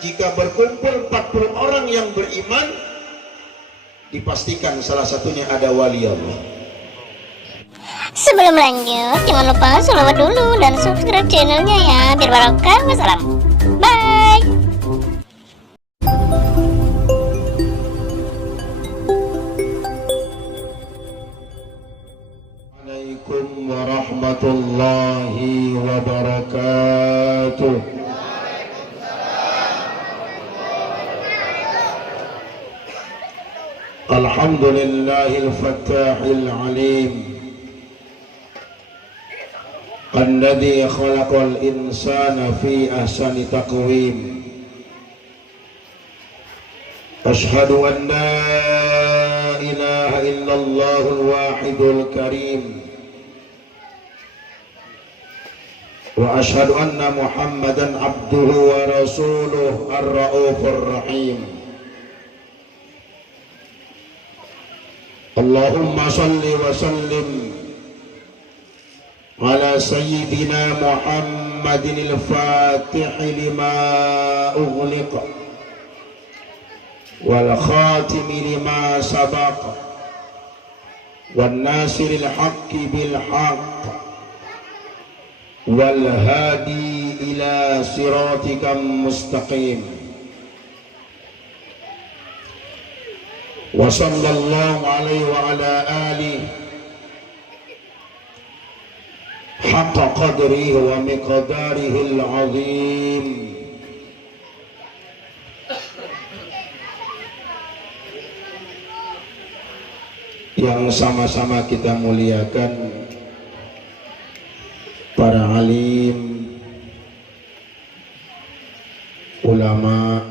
jika berkumpul 40 orang yang beriman, dipastikan salah satunya ada wali Allah. Sebelum lanjut, jangan lupa sholawat dulu dan subscribe channelnya ya, biar barokah. Wassalam. Bye. Assalamualaikum warahmatullahi wabarakatuh. Alhamdulillahil fattahil alim, alladzi khalaqal insana fi ahsani taqwim. Ashhadu an la ilaha illallahul wahidul karim, wa ashhadu anna muhammadan abduhu wa rasuluh ar-raufur rahim. Allahumma salli wa sallim ala sayyidina Muhammadin al-fatihi lima ughliqa wal khatimi lima sabaqa wan nasiril haqqi bil haqq wal hadi ila siratikal mustaqim. Wa sallallahu alaihi wa ala alihi haqqa qadrihi wa miqdarihi al-azim. Yang sama-sama kita muliakan para alim, ulama,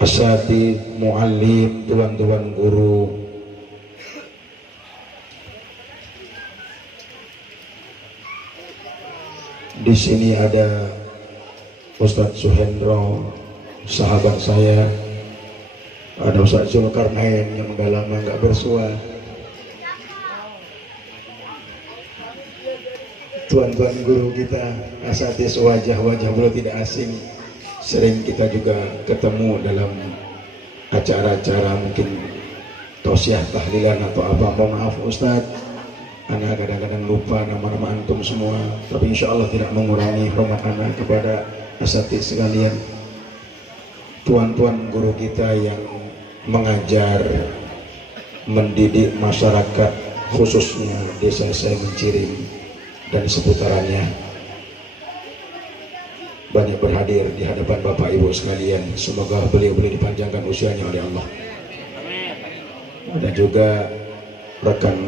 asatidz, muallim, tuan-tuan guru, di sini ada Ustadz Suhendro, sahabat saya, ada Ustadz Zulkarnain yang udah lama nggak bersua, tuan-tuan guru kita, asatidz, wajah-wajah beliau tidak asing, sering kita juga ketemu dalam acara-acara mungkin tausiah tahlilan atau apa. Mohon maaf Ustadz, anak kadang-kadang lupa nama-nama antum semua, tapi insya Allah tidak mengurangi hormat anak kepada asatidz sekalian, tuan-tuan guru kita yang mengajar, mendidik masyarakat khususnya desa saya Mencirim dan seputarannya, banyak berhadir di hadapan Bapak Ibu sekalian. Semoga beliau-beliau dipanjangkan usianya oleh Allah. Ada juga rekan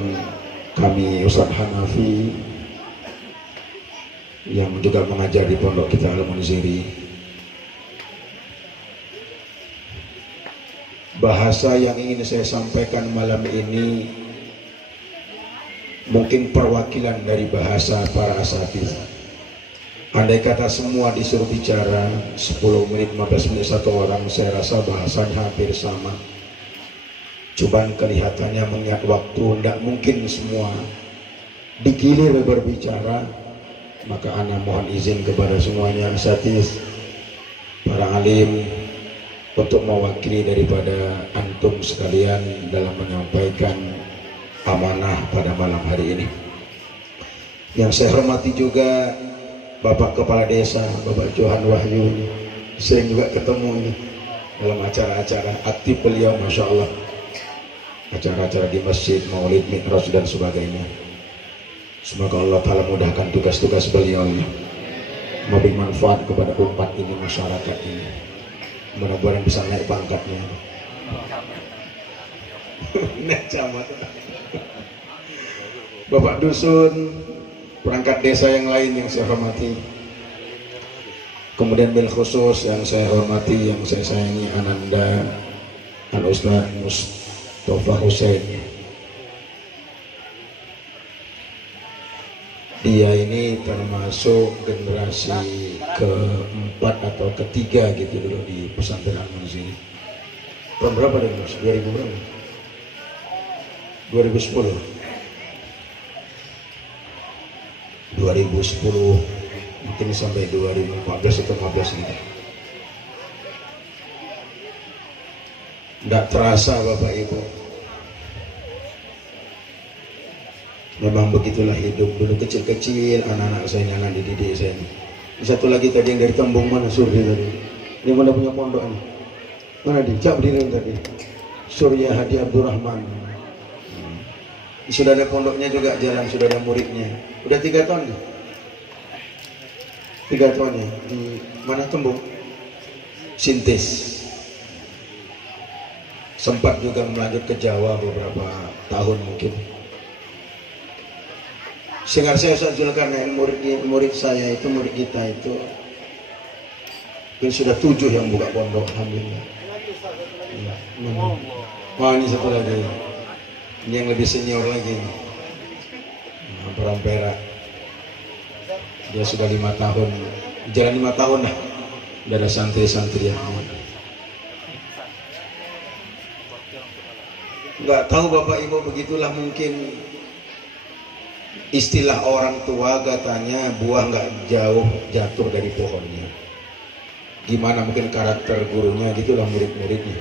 kami Ustadz Hanafi yang juga mengajar di pondok kita Al-Munziri. Bahasa yang ingin saya sampaikan malam ini mungkin perwakilan dari bahasa para asatidz. Andai kata semua disuruh bicara 10 menit, 15 menit satu orang, saya rasa bahasanya hampir sama. Cuman kelihatannya mengingat waktu, tidak mungkin semua digilir berbicara. Maka ana mohon izin kepada semuanya asatidz, para alim, untuk mewakili daripada antum sekalian dalam menyampaikan amanah pada malam hari ini. Yang saya hormati juga Bapak Kepala Desa, Bapak Johan Wahyu, sering juga ketemu ini dalam acara-acara aktif beliau, Masya Allah, acara-acara di masjid, maulid, mi'raj dan sebagainya. Semoga Allah Ta'ala mudahkan tugas-tugas beliau ini, memberi manfaat kepada umat ini, masyarakat ini, mudah-mudahan bisa naik pangkatnya. Naik camat. Bapak Dusun, perangkat desa yang lain yang saya hormati, kemudian bil khusus yang saya hormati, yang saya sayangi, Ananda Al-Ustadz Mustafa Hussein. Dia ini termasuk generasi keempat atau ketiga gitu dulu di pesantren Al-Munziri. Tahun berapa deh Mas? 2000 berapa? 2010. 2010 mungkin sampai 2014 atau 15 gitu. Tidak terasa Bapak Ibu. Memang begitulah hidup. Dulu kecil-kecil anak-anak saya, anak didik saya. Satu lagi tadi yang dari Tembung, mana Surya tadi? Ini mana punya pondok nih? Mana di? Cak berdiri tadi. Surya Hadi Abdurrahman. Sudah ada pondoknya juga jalan, sudah ada muridnya. Udah 3 tahun nih. 3 tahun ya. Di mana Tembung? Sintes. Sempat juga melanjut ke Jawa beberapa tahun mungkin. Sehingga saya Zulkarnain, murid saya itu, murid kita itu sudah 7 yang buka pondok, alhamdulillah. Wah, ini satu lagi, ini yang lebih senior lagi, Perang Perak. Dia sudah 5 tahun, jalan 5 tahun lah. Udah ada santri-santri yang nggak tahu Bapak Ibu, begitulah mungkin istilah orang tua, katanya buah nggak jauh jatuh dari pohonnya. Gimana mungkin karakter gurunya, gitulah murid-muridnya.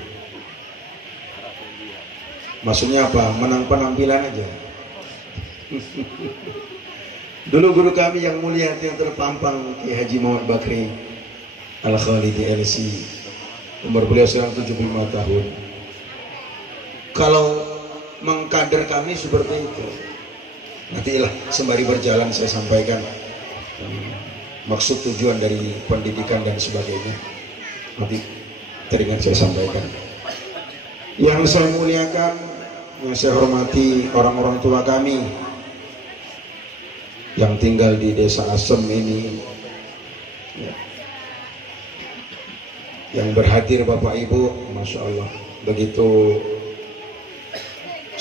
Maksudnya apa? Menang penampilan aja. Dulu guru kami yang mulia yang terpampang, Ki Haji Muhammad Bakri Al-Khalidi LC, umur beliau sekarang 75 tahun. Kalau mengkader kami seperti itu, nantilah sembari berjalan saya sampaikan maksud tujuan dari pendidikan dan sebagainya. Nanti teringat saya sampaikan. Yang saya muliakan, yang saya hormati orang-orang tua kami yang tinggal di desa Asem ini, yang berhadir Bapak Ibu, Masya Allah begitu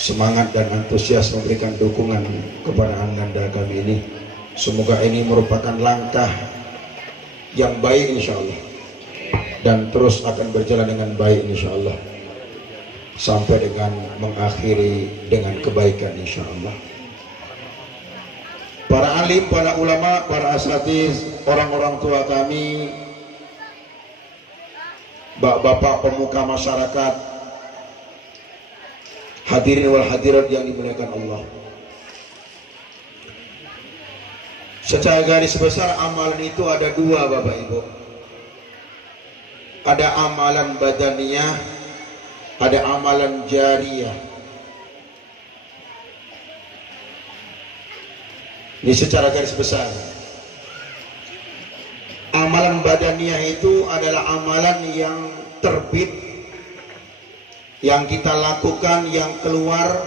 semangat dan antusias memberikan dukungan kepada Ananda kami ini. Semoga ini merupakan langkah yang baik insya Allah, dan terus akan berjalan dengan baik insya Allah, sampai dengan mengakhiri dengan kebaikan insya Allah. Para alim, para ulama, para asatiz, orang-orang tua kami, bapak-bapak pemuka masyarakat, hadirin wal hadirat yang dimuliakan Allah. Secara garis besar amalan itu ada 2 Bapak Ibu. Ada amalan badaniyah, ada amalan jariyah. Ini secara garis besar. Amalan badaniyah itu adalah amalan yang terbit, yang kita lakukan, yang keluar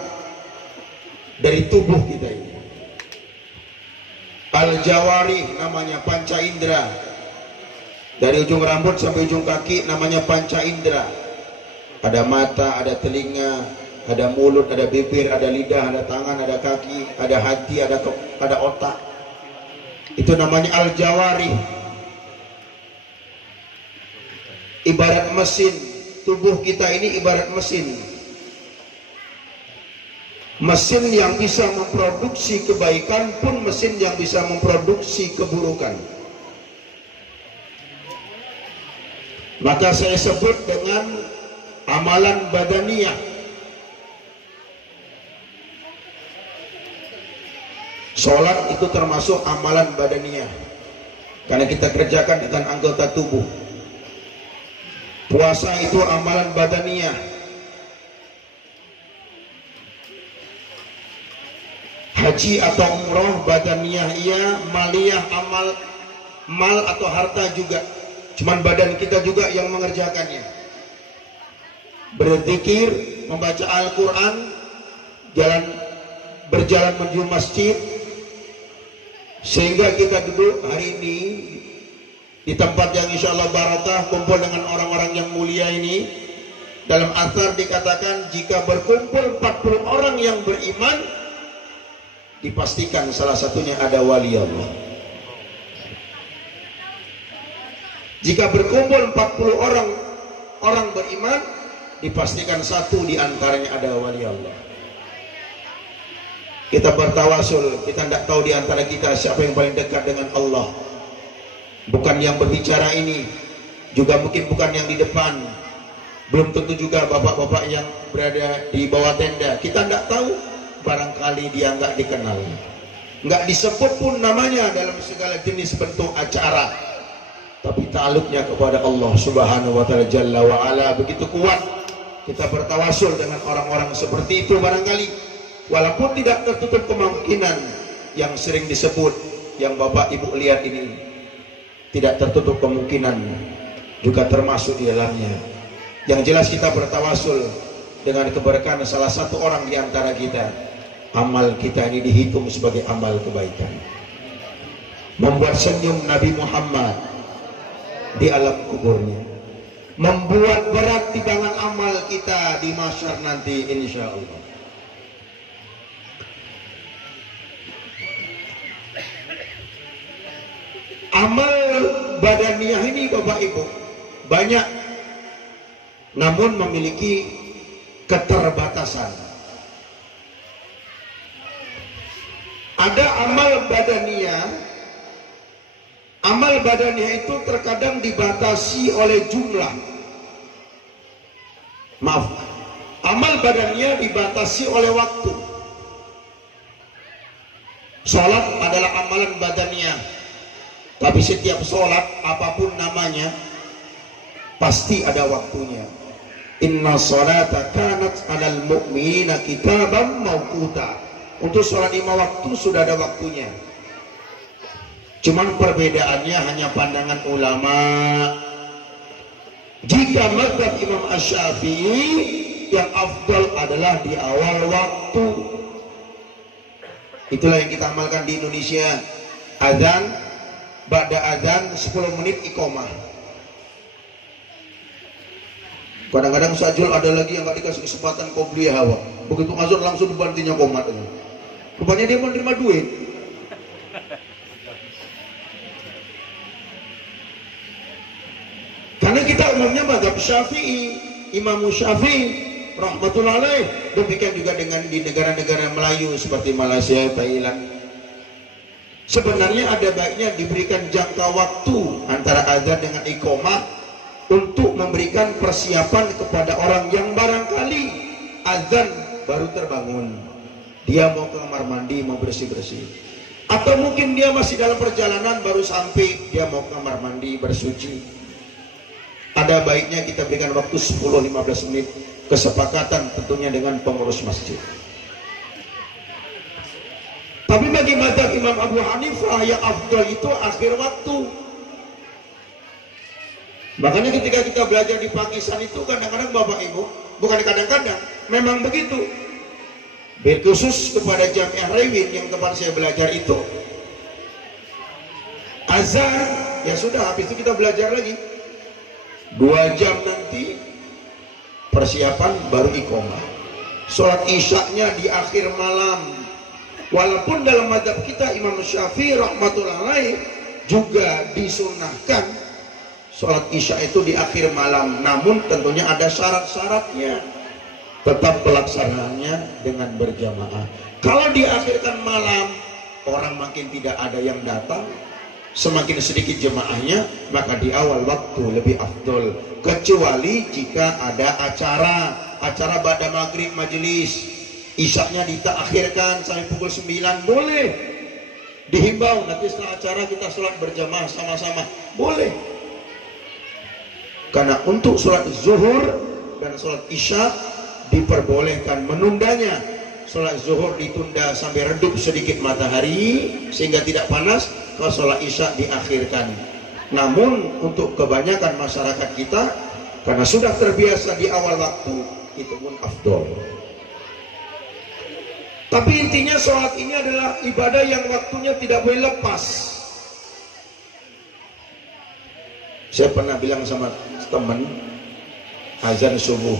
dari tubuh kita ini. Al-Jawari namanya panca indera. Dari ujung rambut sampai ujung kaki namanya panca indera. Ada mata, ada telinga, ada mulut, ada bibir, ada lidah, ada tangan, ada kaki, ada hati, ada otak. Itu namanya Al-Jawari. Ibarat mesin. Tubuh kita ini ibarat mesin. Mesin yang bisa memproduksi kebaikan pun mesin yang bisa memproduksi keburukan. Maka saya sebut dengan amalan badaniyah. Sholat itu termasuk amalan badaniyah, karena kita kerjakan dengan anggota tubuh. Puasa itu amalan badaniyah. Haji atau umroh badaniyah iya, maliyah amal, mal atau harta juga. Cuman badan kita juga yang mengerjakannya. Berzikir, membaca Al-Quran, berjalan menuju masjid, sehingga kita duduk hari ini di tempat yang insya Allah barakah, kumpul dengan orang-orang yang mulia ini. Dalam athar dikatakan jika berkumpul 40 orang yang beriman, dipastikan salah satunya ada wali Allah. Jika berkumpul 40 orang beriman, dipastikan satu di antaranya ada wali Allah. Kita bertawasul, kita tidak tahu di antara kita siapa yang paling dekat dengan Allah. Bukan yang berbicara ini, juga mungkin bukan yang di depan, Belum tentu juga bapak-bapak yang berada di bawah tenda. Kita nggak tahu, barangkali dia nggak dikenal, nggak disebut pun namanya dalam segala jenis bentuk acara, tapi ta'alluqnya kepada Allah Subhanahu wa ta'ala Jalla wa ala begitu kuat. Kita bertawasul dengan orang-orang seperti itu barangkali, walaupun tidak tertutup kemungkinan yang sering disebut, yang Bapak Ibu lihat ini, tidak tertutup kemungkinan juga termasuk di dalamnya. Yang jelas kita bertawasul dengan keberkahan salah satu orang di antara kita. Amal kita ini dihitung sebagai amal kebaikan. Membuat senyum Nabi Muhammad di alam kuburnya, membuat berat timbangan amal kita di mahsyar nanti insya Allah. Amal badaniyah ini Bapak Ibu banyak, namun memiliki keterbatasan. Ada amal badaniyah. Amal badaniyah itu terkadang dibatasi oleh jumlah. Maaf, amal badaniyah dibatasi oleh waktu. Sholat adalah amalan badaniyah, tapi setiap sholat apapun namanya pasti ada waktunya. Inna sholata kanat 'alal mu'minina kitaban mawquta. Untuk sholat 5 waktu sudah ada waktunya. Cuman perbedaannya hanya pandangan ulama. Jika mazhab Imam Asy-Syafi'i, yang afdal adalah di awal waktu. Itulah yang kita amalkan di Indonesia. Azan, ba'da azan 10 menit iqamah. Kadang-kadang sajul ada lagi yang gak dikasih kesempatan qobliyah hawa. Begitu azan langsung dibantinya qomat. Rupanya dia menerima duit. Karena kita umumnya mazhab Syafi'i, Imam Syafi'i rahmatullah alaih. Demikian juga dengan di negara-negara Melayu seperti Malaysia, Thailand. Sebenarnya ada baiknya diberikan jangka waktu antara azan dengan iqamah untuk memberikan persiapan kepada orang yang barangkali azan baru terbangun, dia mau ke kamar mandi, mau bersih-bersih, atau mungkin dia masih dalam perjalanan baru sampai, dia mau ke kamar mandi bersuci. Ada baiknya kita berikan waktu 10-15 menit, kesepakatan tentunya dengan pengurus masjid. Tapi bagi mazhab Imam Abu Hanifah yang afdal itu akhir waktu. Makanya ketika kita belajar di Pakistan itu kadang-kadang Bapak Ibu, bukan kadang-kadang, memang begitu. Berkhusus kepada Jamiah Rewin yang tempat saya belajar itu, azan ya sudah, habis itu kita belajar lagi 2 jam, nanti persiapan baru iqamah. Sholat isyaknya di akhir malam. Walaupun dalam mazhab kita Imam Syafi'i rahmatullah alaih juga disunnahkan sholat isya itu di akhir malam, namun tentunya ada syarat-syaratnya. Tetap pelaksanaannya dengan berjamaah. Kalau diakhirkan malam, orang makin tidak ada yang datang, semakin sedikit jemaahnya, maka di awal waktu lebih afdol. Kecuali jika ada acara ba'da maghrib majelis, isyaknya ditakhirkan sampai pukul 9, boleh. Dihimbau nanti setelah acara kita sholat berjamaah sama-sama, boleh. Karena untuk sholat zuhur dan sholat isya diperbolehkan menundanya. Sholat zuhur ditunda sampai redup sedikit matahari sehingga tidak panas. Kalau sholat isya diakhirkan. Namun untuk kebanyakan masyarakat kita, karena sudah terbiasa di awal waktu, itu pun afdol. Tapi intinya sholat ini adalah ibadah yang waktunya tidak boleh lepas. Saya pernah bilang sama teman, azan subuh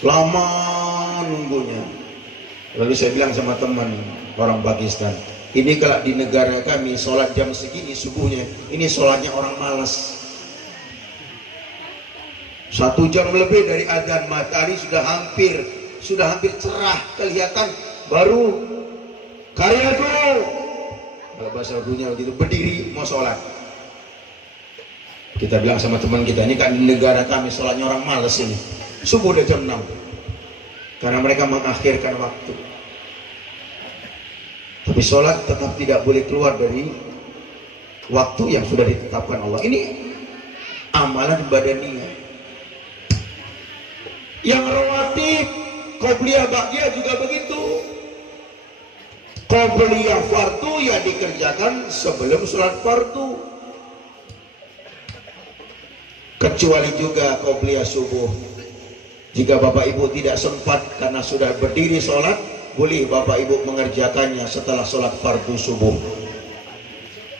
lama nunggunya. Lalu saya bilang sama teman orang Pakistan, ini kalau di negara kami sholat jam segini subuhnya, ini sholatnya orang malas. 1 jam lebih dari azan, matahari sudah hampir cerah kelihatan, baru karya dulu. Kalau bahasa Urdunya begitu, berdiri mau sholat. Kita bilang sama teman kita, ini kan di negara kami sholatnya orang malas ini. subuh udah jam 6, karena mereka mengakhirkan waktu. Tapi sholat tetap tidak boleh keluar dari waktu yang sudah ditetapkan Allah. Ini amalan badaniyah. Yang rawatib, qobliyah, ba'diyah juga begitu. Qobliyah fardu ya dikerjakan sebelum sholat fardu. Kecuali juga qobliyah subuh. Jika Bapak Ibu tidak sempat karena sudah berdiri sholat, boleh Bapak Ibu mengerjakannya setelah sholat fardu subuh.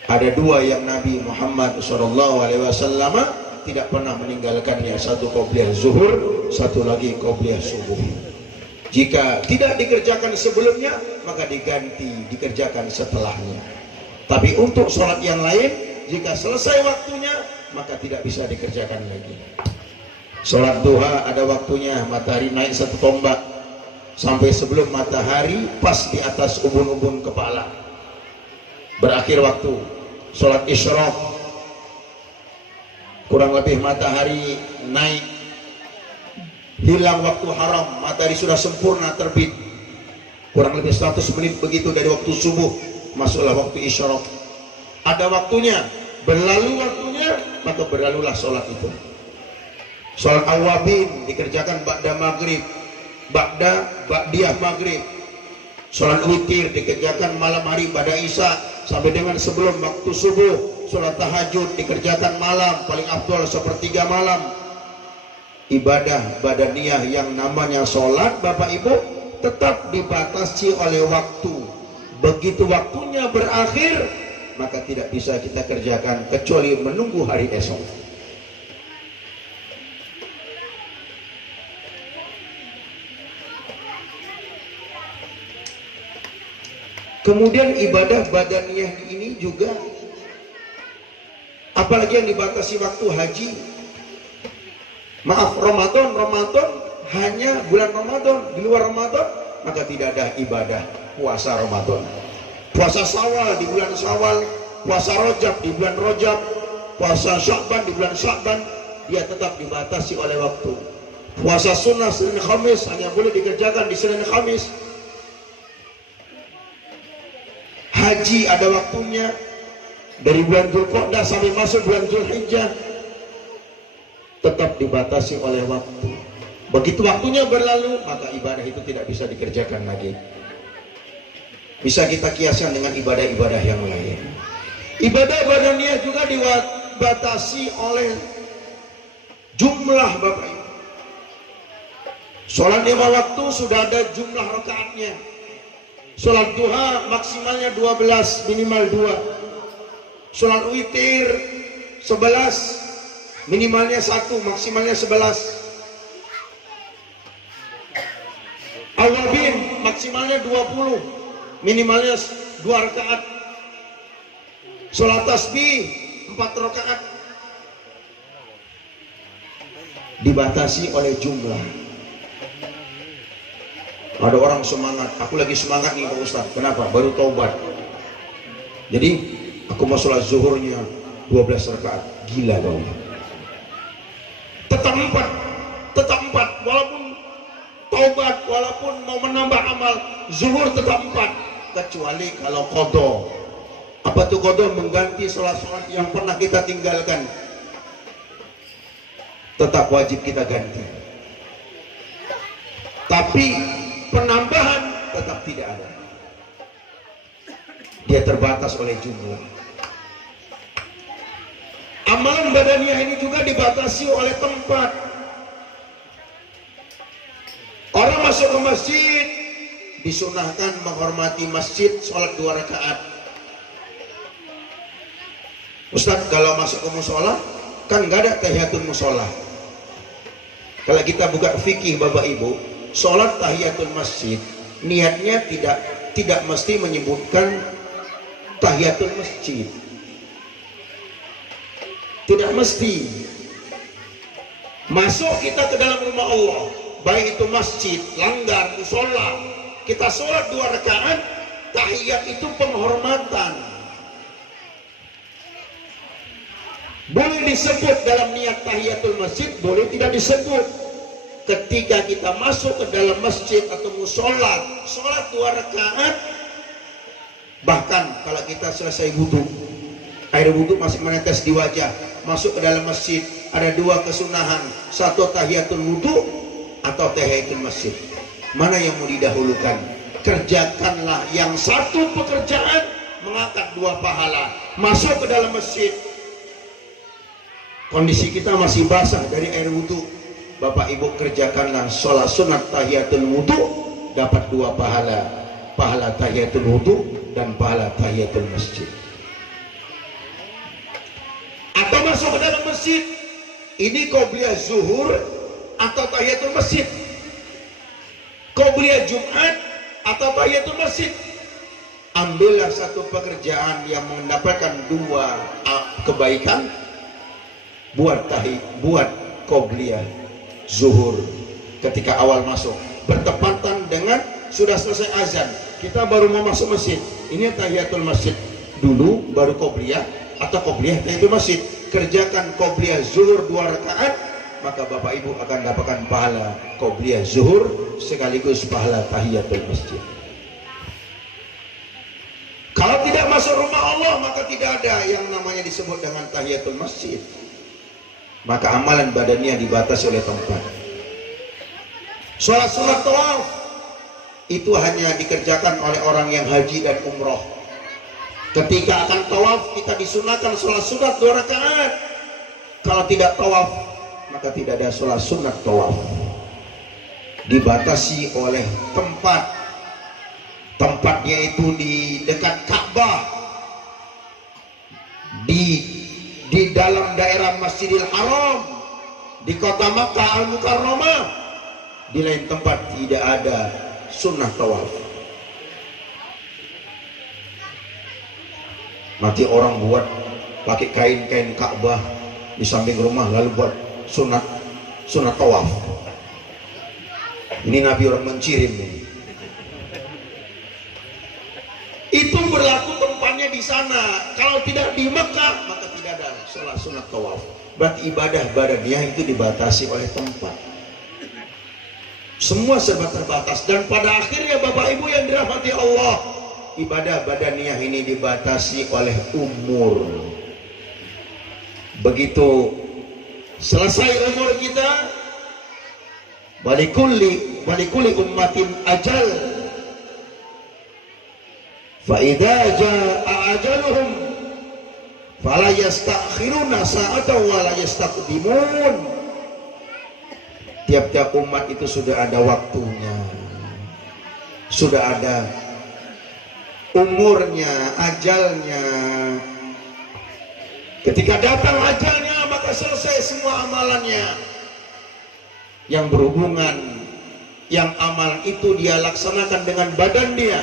Ada dua yang Nabi Muhammad SAW tidak pernah meninggalkannya, satu qobliyah zuhur, satu lagi qobliyah subuh. Jika tidak dikerjakan sebelumnya, maka diganti dikerjakan setelahnya. Tapi untuk sholat yang lain, jika selesai waktunya, maka tidak bisa dikerjakan lagi. Sholat duha ada waktunya, matahari naik 1 tombak sampai sebelum matahari pas di atas ubun-ubun kepala, berakhir waktu. Sholat isyraq kurang lebih matahari naik, hilang waktu haram, matahari sudah sempurna terbit, kurang lebih 100 menit begitu dari waktu subuh, masuklah waktu isyraq. Ada waktunya, berlalu waktunya, maka berlalulah sholat itu. Sholat awabin dikerjakan ba'da maghrib, ba'diyah maghrib. Sholat witir dikerjakan malam hari pada isya sampai dengan sebelum waktu subuh. Sholat tahajud dikerjakan malam, paling afdol sepertiga malam. Ibadah badaniyah yang namanya sholat, Bapak Ibu, tetap dibatasi oleh waktu. Begitu waktunya berakhir, maka tidak bisa kita kerjakan kecuali menunggu hari esok. Kemudian ibadah badaniyah ini juga, apalagi yang dibatasi waktu haji. Maaf, Ramadan hanya bulan Ramadan. Di luar Ramadan maka tidak ada ibadah puasa Ramadan. Puasa Syawal di bulan Syawal, puasa Rajab di bulan Rajab, puasa Sya'ban di bulan Sya'ban, dia tetap dibatasi oleh waktu. Puasa sunnah Senin Khamis hanya boleh dikerjakan di Senin Khamis. Haji ada waktunya, dari bulan Dzulqa'dah sampai masuk bulan Dzulhijjah, tetap dibatasi oleh waktu. Begitu waktunya berlalu, maka ibadah itu tidak bisa dikerjakan lagi. Bisa kita kiaskan dengan ibadah-ibadah yang lain. Ibadah badaniyah juga dibatasi oleh jumlah, Bapak Ibu. Sholat 5 waktu sudah ada jumlah rakaatnya. Sholat duha maksimalnya 12, minimal 2. Sholat witir 11, minimalnya 1, maksimalnya 11. Awabin maksimalnya 20, minimalnya 2 rakaat. Sholat tasbih 4 rakaat. Dibatasi oleh jumlah. Ada orang semangat, aku lagi semangat nih Pak Ustaz. Kenapa? Baru taubat. Jadi aku mau sholat zuhurnya 12 rakaat. Gila dong. Tetap 4, walaupun taubat, walaupun mau menambah amal, zuhur tetap 4. Kecuali kalau qadha. Apa tuh qadha? Mengganti sholat-sholat yang pernah kita tinggalkan. Tetap wajib kita ganti. Tapi penambahan tetap tidak ada. Dia terbatas oleh jumlah. Amalan badaniyah ini juga dibatasi oleh tempat. Orang masuk ke masjid disunahkan menghormati masjid, sholat 2 rakaat. Ustaz, kalau masuk ke musola kan nggak ada tahiyatul musola. Kalau kita buka fikih Bapak Ibu, sholat tahiyatul masjid niatnya tidak mesti menyebutkan tahiyatul masjid. Tidak mesti. Masuk kita ke dalam rumah Allah, baik itu masjid, langgar, musola, kita sholat 2 rakaat, tahiyat itu penghormatan. Boleh disebut dalam niat tahiyatul masjid, boleh tidak disebut. ketika kita masuk ke dalam masjid atau musola, sholat 2 rakaat, bahkan kalau kita selesai wudhu, air wudhu masih menetes di wajah, masuk ke dalam masjid, ada 2 kesunahan, 1 tahiyatul wudhu atau tahiyatul masjid. Mana yang mau didahulukan? Kerjakanlah yang satu pekerjaan, mengangkat 2 pahala. Masuk ke dalam masjid, kondisi kita masih basah dari air wudhu, Bapak Ibu kerjakanlah sholat sunat tahiyatul wudhu, dapat 2 pahala, pahala tahiyatul wudhu dan pahala tahiyatul masjid. Atau masuk ke dalam masjid, ini qobliyah zuhur atau tahiyatul masjid, qobliyah Jumat atau tahiyatul masjid. Ambillah satu pekerjaan yang mendapatkan 2 kebaikan, buat qobliyah zuhur ketika awal masuk, bertepatan dengan sudah selesai azan, kita baru mau masuk masjid, ini tahiyatul masjid dulu baru qobliyah atau qobliyah tahiyatul masjid. Kerjakan qobliyah zuhur 2 rakaat, maka Bapak Ibu akan dapatkan pahala qobliyah zuhur sekaligus pahala tahiyatul masjid. Kalau tidak masuk rumah Allah, maka tidak ada yang namanya disebut dengan tahiyatul masjid. Maka amalan badannya dibatasi oleh tempat. Sholat sunat tawaf itu hanya dikerjakan oleh orang yang haji dan umroh. Ketika akan tawaf, kita disunahkan sholat sunat 2 rakaat. Kalau tidak tawaf, maka tidak ada sholat sunat tawaf. Dibatasi oleh tempat. Tempatnya itu di dekat Ka'bah, di dalam daerah Masjidil Haram, di kota Makkah Al-Mukarramah. Di lain tempat tidak ada sunnah tawaf. Nanti orang buat pakai kain-kain Ka'bah di samping rumah, lalu buat sunat tawaf. Ini Nabi orang mencirim ini. Itu berlaku tempatnya di sana. Kalau tidak di Mekah, maka tidak ada sholat sunat tawaf. Berarti ibadah badannya itu dibatasi oleh tempat. Semua serba terbatas. Dan pada akhirnya Bapak Ibu yang dirahmati Allah, ibadah badannya ini dibatasi oleh umur. Begitu selesai umur kita, walikulli ummatin ajal. Fa'idha ja'a ajaluhum fala yastakhiruna sa'atan wa la yastaqdimun. Tiap-tiap umat itu sudah ada waktunya, sudah ada umurnya, ajalnya. Ketika datang ajalnya, maka selesai semua amalannya yang berhubungan, yang amal itu dia laksanakan dengan badan dia.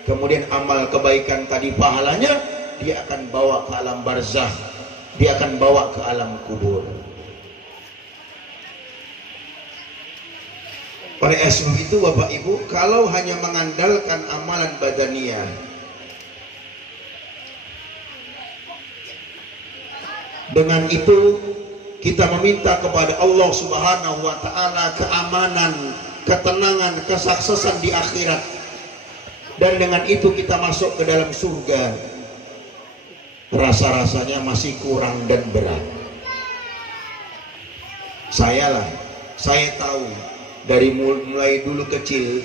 Kemudian amal kebaikan tadi pahalanya dia akan bawa ke alam barzakh, dia akan bawa ke alam kubur. Oleh sebab itu Bapak Ibu, kalau hanya mengandalkan amalan badaniyah, dengan itu kita meminta kepada Allah Subhanahu wa Ta'ala keamanan, ketenangan, kesuksesan di akhirat. Dan dengan itu kita masuk ke dalam surga, rasa-rasanya masih kurang dan berat. Saya tahu dari mulai dulu kecil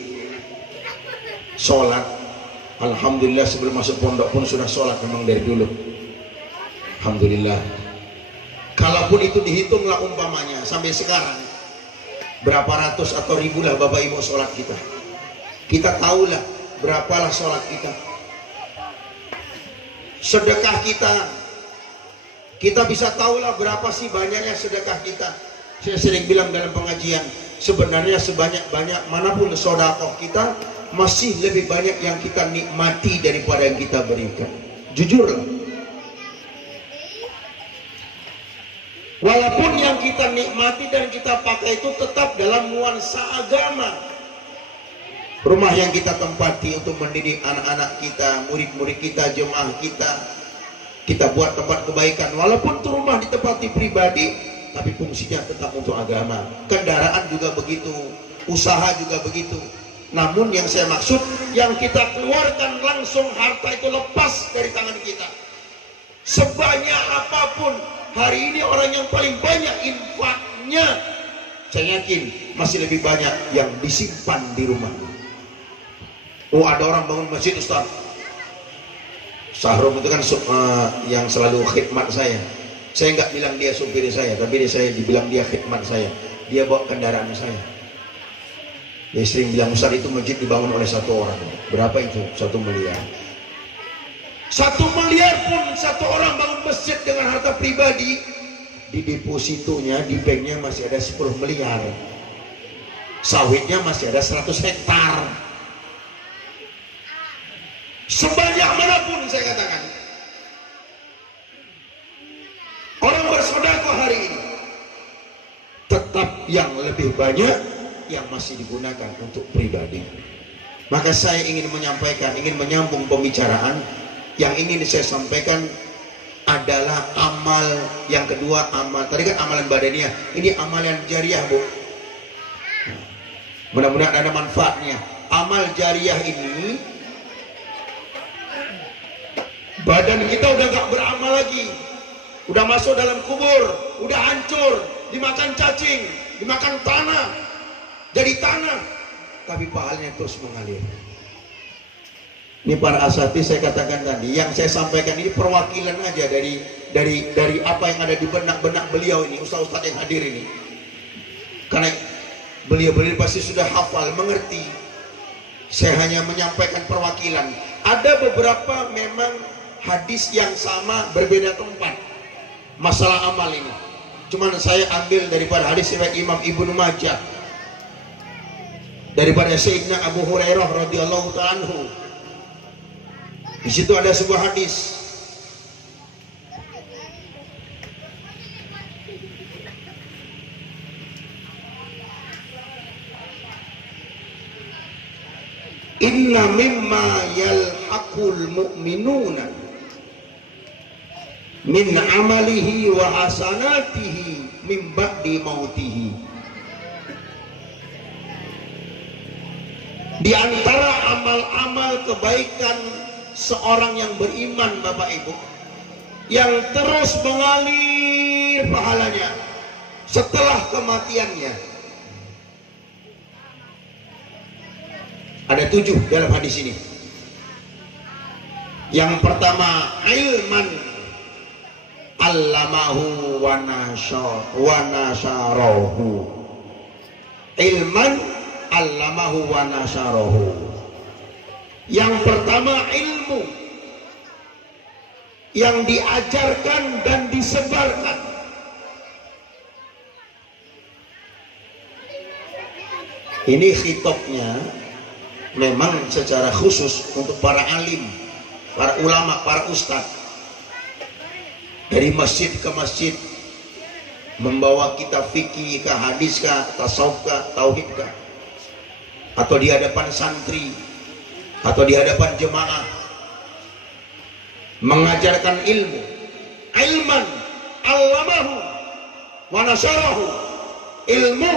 sholat, alhamdulillah sebelum masuk pondok pun sudah sholat memang dari dulu, alhamdulillah. Kalaupun itu dihitunglah umpamanya sampai sekarang berapa ratus atau ribu lah Bapak Ibu sholat kita, kita tahulah berapalah sholat kita, sedekah kita bisa tahulah berapa sih banyaknya sedekah kita. Saya sering bilang dalam pengajian, sebenarnya sebanyak-banyak manapun sedekah kita, masih lebih banyak yang kita nikmati daripada yang kita berikan. Jujurlah, walaupun yang kita nikmati dan kita pakai itu tetap dalam nuansa agama. Rumah yang kita tempati untuk mendidik anak-anak kita, murid-murid kita, jemaah kita buat tempat kebaikan. Walaupun itu rumah ditempati pribadi, tapi fungsinya tetap untuk agama. Kendaraan juga begitu, usaha juga begitu. Namun yang saya maksud, yang kita keluarkan langsung harta itu lepas dari tangan kita. Sebanyak apapun, hari ini orang yang paling banyak infaknya, saya yakin masih lebih banyak yang disimpan di rumah. Oh, ada orang bangun masjid, Ustaz. Sahrum itu kan yang selalu khidmat saya. Saya nggak bilang dia supir saya, tapi saya dibilang dia khidmat saya. Dia bawa kendaraan saya. Dia sering bilang, Ustaz, itu masjid dibangun oleh satu orang. Berapa itu? 1 miliar. 1 miliar pun satu orang bangun masjid dengan harta pribadi, di depositonya, di banknya masih ada 10 miliar. Sawitnya masih ada 100 hektar. Sebanyak manapun saya katakan, orang bersedekah hari ini, tetap yang lebih banyak yang masih digunakan untuk pribadi. Maka saya ingin menyampaikan, ingin menyambung pembicaraan. Yang ingin saya sampaikan adalah amal yang kedua, amal tadi kan amalan badaniah, ini amalan jariah, Bu. Mudah-mudahan ada manfaatnya. Amal jariah ini, badan kita udah gak beramal lagi, udah masuk dalam kubur, udah hancur, dimakan cacing, dimakan tanah, jadi tanah, tapi pahalanya terus mengalir. Ini para asatidz saya katakan tadi, yang saya sampaikan ini perwakilan aja dari apa yang ada di benak-benak beliau ini, ustaz-ustaz yang hadir ini. Karena beliau-beliau pasti sudah hafal, mengerti. Saya hanya menyampaikan perwakilan. Ada beberapa memang hadis yang sama, berbeda tempat masalah amal ini. Cuman saya ambil daripada hadis riwayat Imam Ibnu Majah, daripada Sayyidina Abu Hurairah radhiyallahu ta'ala anhu. Di situ ada sebuah hadis. Inna mimma yalhaqul mu'minuna min amalihi wa hasanatihi min ba'di mautihi. Di antara amal-amal kebaikan seorang yang beriman, Bapak Ibu, yang terus mengalir pahalanya setelah kematiannya, ada 7 dalam hadis ini. Yang pertama, ilman allamahu wa nasyarahu. Ilman allamahu wa nasyarahu. Yang pertama, ilmu yang diajarkan dan disebarkan. Ini khitabnya memang secara khusus untuk para alim, para ulama, para ustadz. Dari masjid ke masjid, membawa kitab fikih, hadis, tasawuf, tauhid, atau di hadapan santri, atau di hadapan jemaah, mengajarkan ilmu. Ilman allamahu wa nasyarahu. Ilmu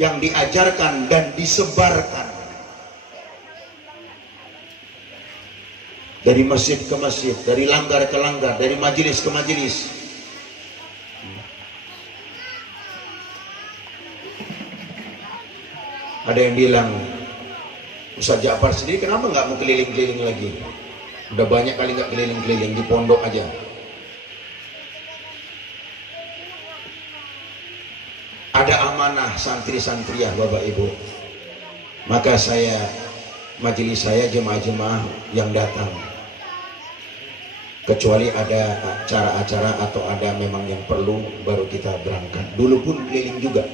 yang diajarkan dan disebarkan. Dari masjid ke masjid, dari langgar ke langgar, dari majelis ke majelis. Ada yang bilang, Ustaz Ja'far sendiri kenapa nggak mau keliling-keliling lagi? Udah banyak kali nggak keliling-keliling, di pondok aja. Ada amanah santri-santriah, Bapak Ibu. Maka saya, majelis saya, jemaah-jemaah yang datang, kecuali ada acara-acara atau ada memang yang perlu, baru kita berangkat. Dulu pun keliling juga.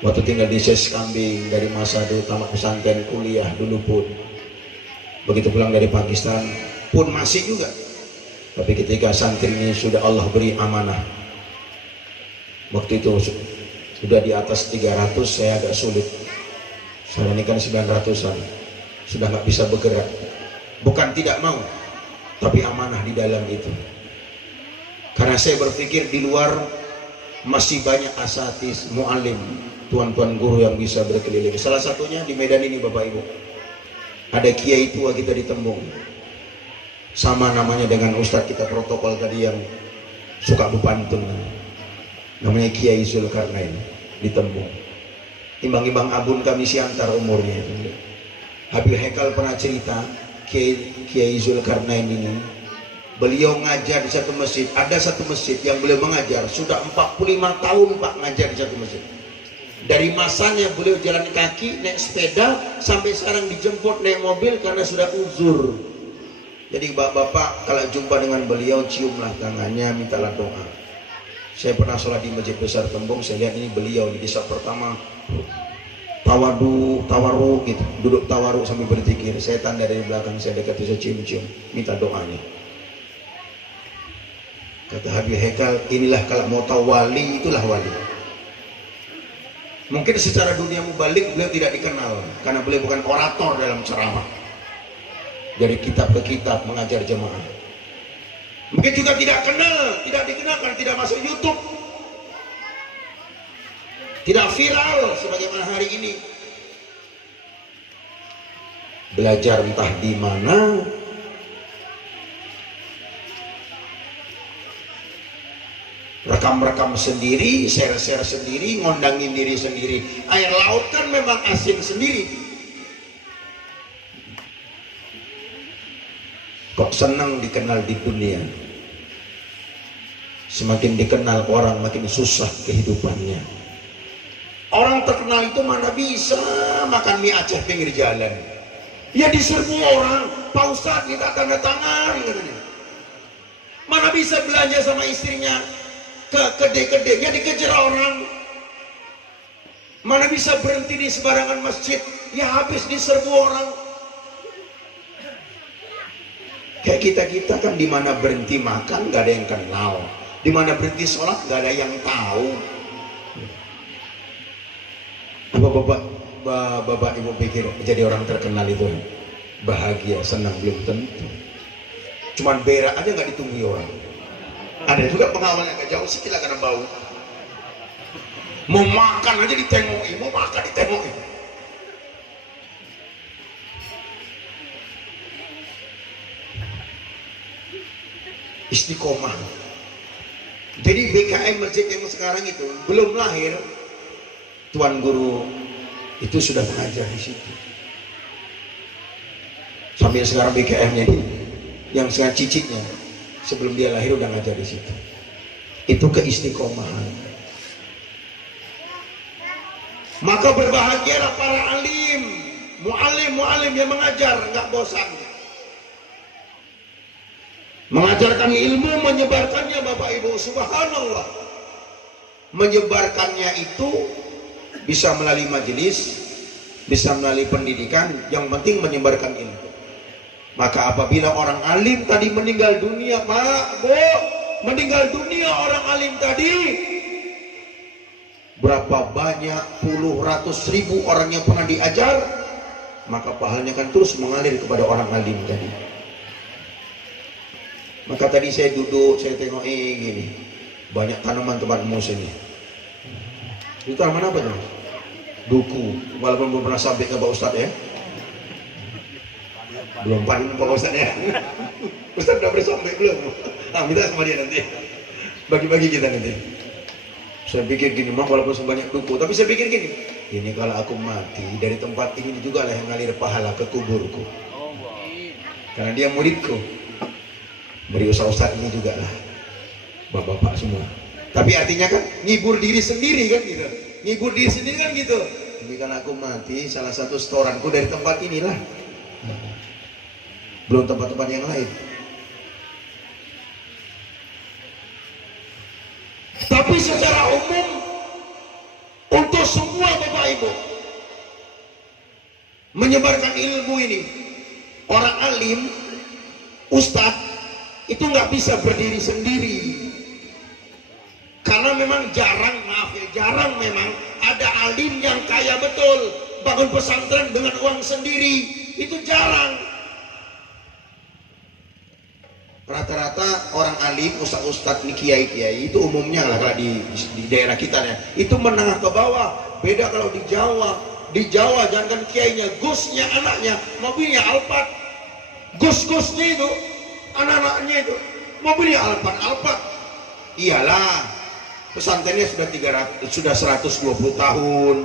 Waktu tinggal di Seskambing, dari Masado, tamat pesantren, kuliah dulu pun. Begitu pulang dari Pakistan pun masih juga. Tapi ketika santri ini sudah Allah beri amanah, waktu itu sudah di atas 300, saya agak sulit. Saya ini kan 900-an, sudah nggak bisa bergerak. Bukan tidak mau, tapi amanah di dalam itu. Karena saya berpikir di luar masih banyak asatis, mu'alim, tuan-tuan guru yang bisa berkeliling. Salah satunya di Medan ini Bapak Ibu, ada kiai tua kita di Tembung, sama namanya dengan ustadz kita protokol tadi yang suka bepantun, namanya Kiai Zulkarnain di Tembung. Imbang-imbang abun kami siantar umurnya. Habib Hekal pernah cerita, Kiai Zulkarnain ini, beliau ngajar di satu masjid. Ada satu masjid yang beliau mengajar sudah 45 tahun Pak ngajar di satu masjid. Dari masanya beliau jalan kaki, naik sepeda, sampai sekarang dijemput naik mobil karena sudah uzur. Jadi bapak-bapak kalau jumpa dengan beliau, ciumlah tangannya, mintalah doa. Saya pernah sholat di Masjid Besar Tembung, saya lihat ini beliau di desa pertama tawaru gitu, duduk tawaru sambil berzikir. Saya tanda dari belakang, saya dekat, saya cium-cium, minta doanya. Kata Habib Hekal, inilah kalau mau tahu wali, itulah wali. Mungkin secara dunia mubalik beliau tidak dikenal karena beliau bukan orator dalam ceramah, dari kitab ke kitab mengajar jemaah. Mungkin juga tidak dikenal karena tidak masuk YouTube, tidak viral sebagaimana hari ini. Belajar entah di mana, rekam-rekam sendiri, share-share sendiri, ngondangin diri sendiri. Air laut kan memang asin sendiri. Kok senang dikenal di dunia? Semakin dikenal orang, makin susah kehidupannya. Orang terkenal itu mana bisa makan mie Aceh pinggir jalan. Ya diserbu orang, Pak Ustadz minta tanda tangan katanya. Mana bisa belanja sama istrinya ke kede-kede, ya dikejar orang. Mana bisa berhenti di sembarangan masjid, ya habis diserbu orang. Kayak kita kan di mana berhenti makan gak ada yang kenal, di mana berhenti sholat gak ada yang tahu. Apa bapak ibu pikir jadi orang terkenal itu bahagia, senang? Belum tentu. Cuman berak aja gak ditunggu orang. Ada juga pengawal yang agak jauh sikit karena bau. Mau makan aja ditengoki, mau makan ditengoki. Istiqomah. Jadi BKM masjid yang sekarang itu belum lahir, tuan guru itu sudah mengajar di situ. Sampai sekarang BKM-nya ini, yang sekarang cicitnya, sebelum dia lahir udah ngajar di situ. Itu keistiqomahan. Maka berbahagialah para alim, mu'alim yang mengajar, nggak bosan. Mengajarkan ilmu, menyebarkannya Bapak Ibu, subhanallah. Menyebarkannya itu bisa melalui majelis, bisa melalui pendidikan, yang penting menyebarkan ilmu. Maka apabila orang alim tadi meninggal dunia, Pak, Bu, meninggal dunia orang alim tadi, berapa banyak puluh ratus ribu orang yang pernah diajar, maka pahalanya kan terus mengalir kepada orang alim tadi. Maka tadi saya duduk, saya tengok gini, banyak tanaman tempatmu sini. Itu tanaman apa tuh? Duku. Walaupun belum pernah sampai ke Pak Ustadz ya. Belum panen Pak Ustadz ya. Ustadz udah sampai belum? Minta sama dia nanti. Bagi-bagi kita nanti. Saya pikir gini, mah walaupun sebanyak duku, tapi saya pikir gini, ini kalau aku mati dari tempat ini juga lah yang ngalir pahala ke kuburku. Karena dia muridku. Beri ustaz ini juga lah, bapak-bapak semua. Tapi artinya kan ngibur diri sendiri kan gitu. Ngibur diri sendiri kan gitu. Tapi kalau aku mati, salah satu setoranku dari tempat inilah. Belum tempat-tempat yang lain. Tapi secara umum untuk semua Bapak Ibu menyebarkan ilmu ini, orang alim, ustadz itu nggak bisa berdiri sendiri, karena memang jarang memang ada alim yang kaya betul bangun pesantren dengan uang sendiri, itu jarang. Rata-rata orang alim, ustaz-ustaz nih, kiai-kiai itu umumnya lah kalau di daerah kita ya, itu menengah ke bawah. Beda kalau di Jawa. Di Jawa jangan kiainya, gusnya anaknya mobilnya Alphard. Gus-gusnya itu anak-anaknya itu mobilnya Alphard. Iyalah, pesantrennya sudah 120 tahun,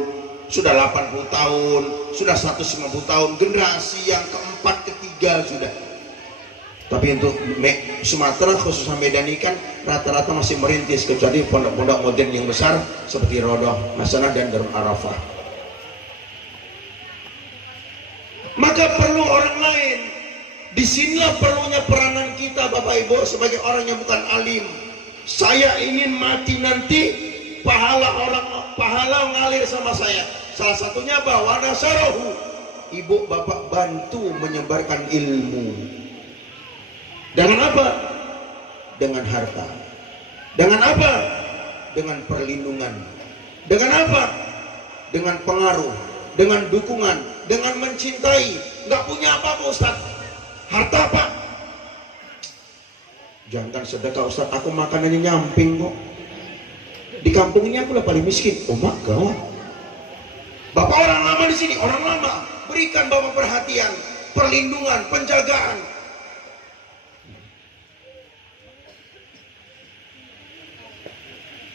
sudah 80 tahun, sudah 150 tahun, generasi yang keempat, ketiga sudah. Tapi untuk Sumatera khususnya Medan ini kan rata-rata masih merintis, kecuali pondok-pondok modern yang besar seperti Rodoh Hasanah dan Darul Arafah. Maka perlu orang lain. Disinilah perlunya peranan kita Bapak Ibu sebagai orang yang bukan alim. Saya ingin mati nanti pahala ngalir sama saya. Salah satunya bahwa nasarahu, ibu bapak bantu menyebarkan ilmu. Dengan apa? Dengan harta. Dengan apa? Dengan perlindungan. Dengan apa? Dengan pengaruh, dengan dukungan, dengan mencintai. Nggak punya apa-apa Ustaz, harta apa? Jangan sedekah Ustaz, aku makanannya nyamping kok. Di kampung ini aku lah paling miskin. Oh mak gawat. Bapak orang lama di sini, orang lama, berikan Bapak perhatian, perlindungan, penjagaan.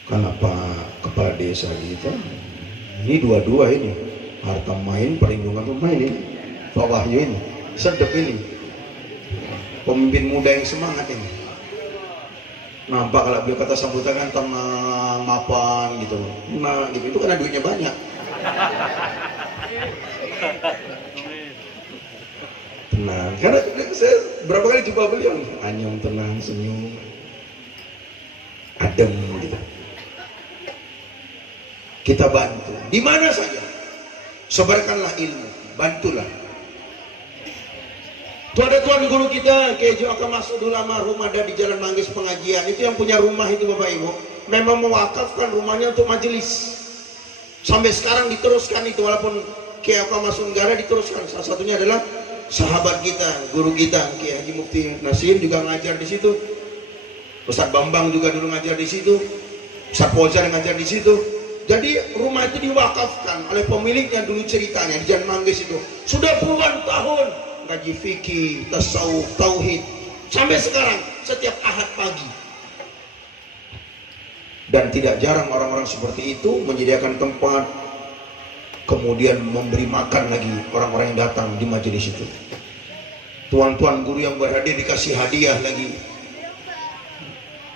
Kenapa kepala desa gitu? Ini dua-dua ini, harta main, perlindungan pemain ini. Pak Wahyu ini, sedep ini, pemimpin muda yang semangat ini. Nampak kalau beliau kata sambutan kan tenang, mapan gitu. Nah, gitu itu karena duitnya banyak. Tenang, karena saya berapa kali jumpa beliau, anyam, tenang, senyum, adem gitu. Kita bantu di mana saja, sebarkanlah ilmu, bantulah. Tuh ada tuan guru kita Kejo akan masuk dulu almarhum ada di Jalan Manggis pengajian, itu yang punya rumah itu Bapak Ibu memang mewakafkan rumahnya untuk majelis. Sampai sekarang diteruskan itu, walaupun Kiai Akan masuk negara diteruskan. Salah satunya adalah sahabat kita, guru kita Kiai Haji Mufti Nasim juga ngajar di situ. Ustaz Bambang juga dulu ngajar di situ. Ustaz Fauzan ngajar di situ. Jadi rumah itu diwakafkan oleh pemiliknya dulu, ceritanya di Jalan Manggis itu sudah puluhan tahun ngaji fikih, tasawuf, tauhid sampai sekarang setiap Ahad pagi. Dan tidak jarang orang-orang seperti itu menyediakan tempat, kemudian memberi makan lagi orang-orang yang datang di majelis itu. Tuan-tuan guru yang berhadir dikasih hadiah lagi,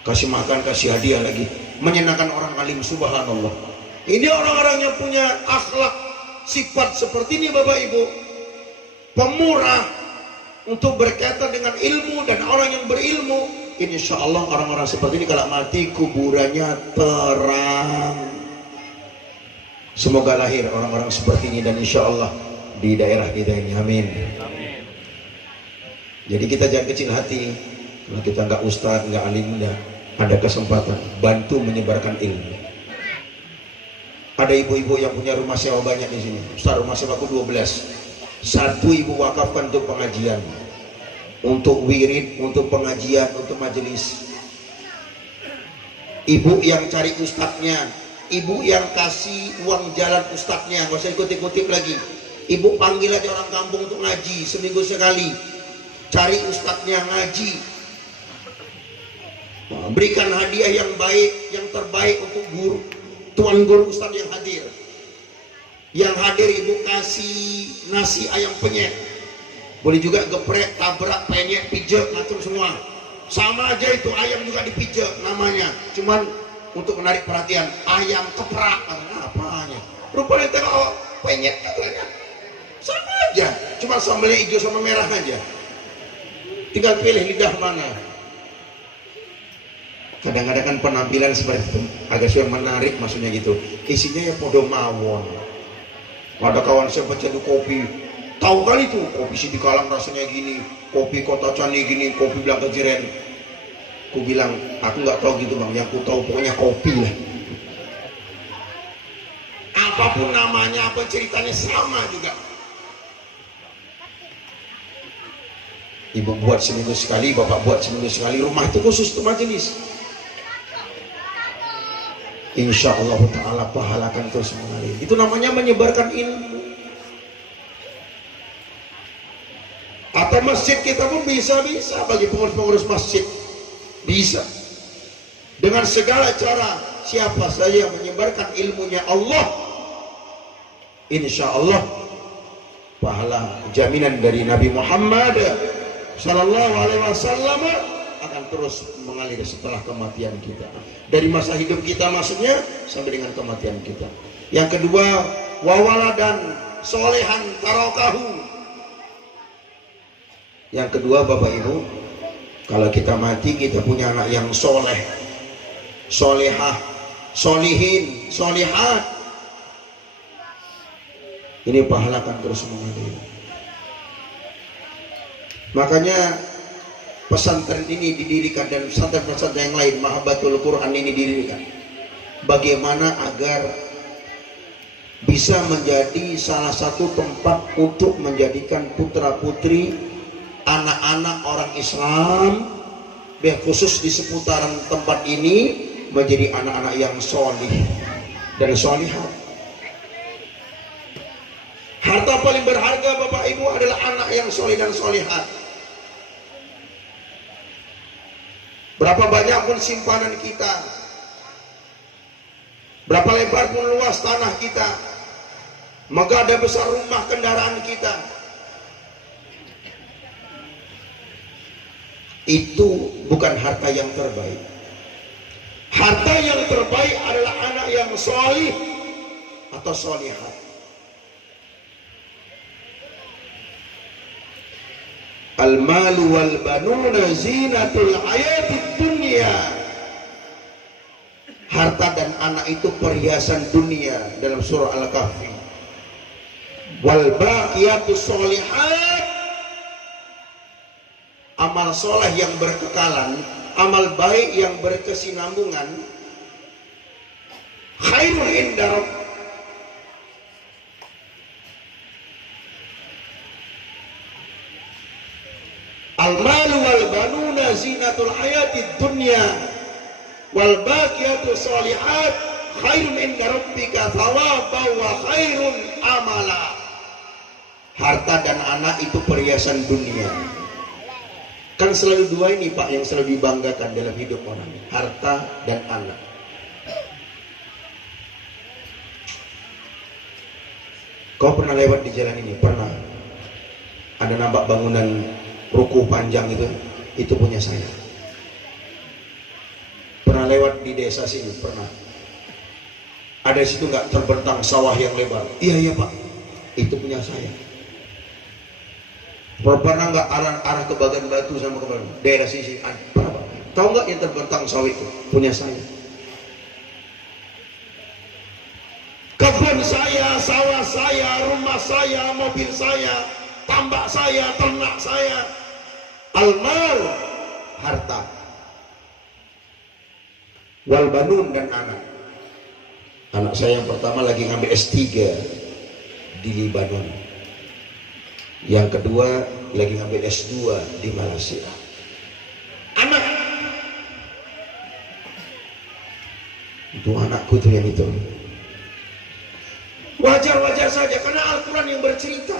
kasih makan, kasih hadiah lagi, menyenangkan orang alim. Subhanallah, ini orang-orang yang punya akhlak, sifat seperti ini Bapak Ibu, pemurah untuk berkaitan dengan ilmu dan orang yang berilmu. Insya Allah orang-orang seperti ini kalau mati kuburannya terang. Semoga lahir orang-orang seperti ini dan insya Allah di daerah kita ini, amin. Jadi kita jangan kecil hati. Kalau kita nggak ustadz, nggak alim, nggak ada kesempatan, bantu menyebarkan ilmu. Ada ibu-ibu yang punya rumah sewa banyak di sini. Ustaz, rumah sewa aku 12. Satu ibu wakafkan untuk pengajian, untuk wirid, untuk pengajian, untuk majelis. Ibu yang cari ustadznya, ibu yang kasih uang jalan ustadznya, nggak usah ikut-ikutip lagi. Ibu panggil aja orang kampung untuk ngaji seminggu sekali, cari ustadznya ngaji. Berikan hadiah yang baik, yang terbaik untuk guru, tuan guru ustadz yang hadir. Yang hadir ibu kasih nasi ayam penyet, boleh juga geprek, tabrak, penyet, pijak, ngatur semua. Sama aja itu, ayam juga dipijak namanya, cuman untuk menarik perhatian, ayam keprak, apanya? Rupanya tengok penyet katanya, sama aja, cuma sambelnya hijau sama merah aja. Tinggal pilih lidah mana. Kadang-kadang kan penampilan seperti itu agak sudah menarik, maksudnya gitu. Isinya ya podo mawon. Ada kawan saya pecandu kopi, tahu kali tuh kopi si di Kalang rasanya gini, kopi Kota Candi gini, kopi Belang Kejiren. Ku bilang aku nggak tahu gitu bang, yang ku tahu pokoknya kopi lah. Apapun namanya, apa ceritanya sama juga. Ibu buat seminggu sekali, bapak buat seminggu sekali, rumah itu khusus untuk majelis. Insya Allah Ta'ala pahala akan terus mengalir. Itu namanya menyebarkan ilmu. Atau masjid kita pun bisa bagi pengurus-pengurus masjid, bisa dengan segala cara. Siapa saja yang menyebarkan ilmunya Allah, insya Allah pahala jaminan dari Nabi Muhammad Sallallahu Alaihi Wasallam akan terus mengalir setelah kematian kita, dari masa hidup kita maksudnya sampai dengan kematian kita. Yang kedua, wawaladan solehan tarokahu. Yang kedua, Bapak Ibu, kalau kita mati kita punya anak yang soleh, solehah, solihin, solihat, ini pahala akan terus mengalir. Makanya pesantren ini didirikan, dan pesantren-pesantren yang lain, Mahabbatul Quran ini didirikan bagaimana agar bisa menjadi salah satu tempat untuk menjadikan putra-putri anak-anak orang Islam, khusus di seputaran tempat ini, menjadi anak-anak yang solih dan solihat. Harta paling berharga Bapak Ibu adalah anak yang solih dan solihat. Berapa banyak pun simpanan kita, berapa lebar pun luas tanah kita, maka ada besar rumah kendaraan kita, itu bukan harta yang terbaik. Harta yang terbaik adalah anak yang solih atau solihat. Al-malu wal banuna zinatul hayatid dunya. Harta dan anak itu perhiasan dunia dalam surah Al-Kahfi. Wal baqiyatus sholihat, amal soleh yang berkekalan, amal baik yang berkesinambungan, khairun inda rabbik. Al-malu wal banuna zinatul hayatid dunya wal baqiyatus sholihat khairun inda rabbika thawaban wa khairun amala. Harta dan anak itu perhiasan dunia. Kan selalu dua ini Pak yang selalu dibanggakan dalam hidup orang, harta dan anak. Kau pernah lewat di jalan ini? Pernah. Ada nampak bangunan ruku panjang itu punya saya. Pernah lewat di desa sini? Pernah. Ada di situ nggak terbentang sawah yang lebar? Iya Pak, itu punya saya. Pernah nggak arah ke Bagan Batu sama ke daerah sisi? Pernah Pak. Tahu nggak yang terbentang sawah itu? Punya saya. Kebun saya, sawah saya, rumah saya, mobil saya, tambak saya, ternak saya. Al-mal, harta. Wal banun, dan anak. Anak saya yang pertama lagi ngambil S3 di Libanon. Yang kedua lagi ngambil S2 di Malaysia. Anak. Itu anakku tuh yang itu. Wajar-wajar saja karena Al-Quran yang bercerita.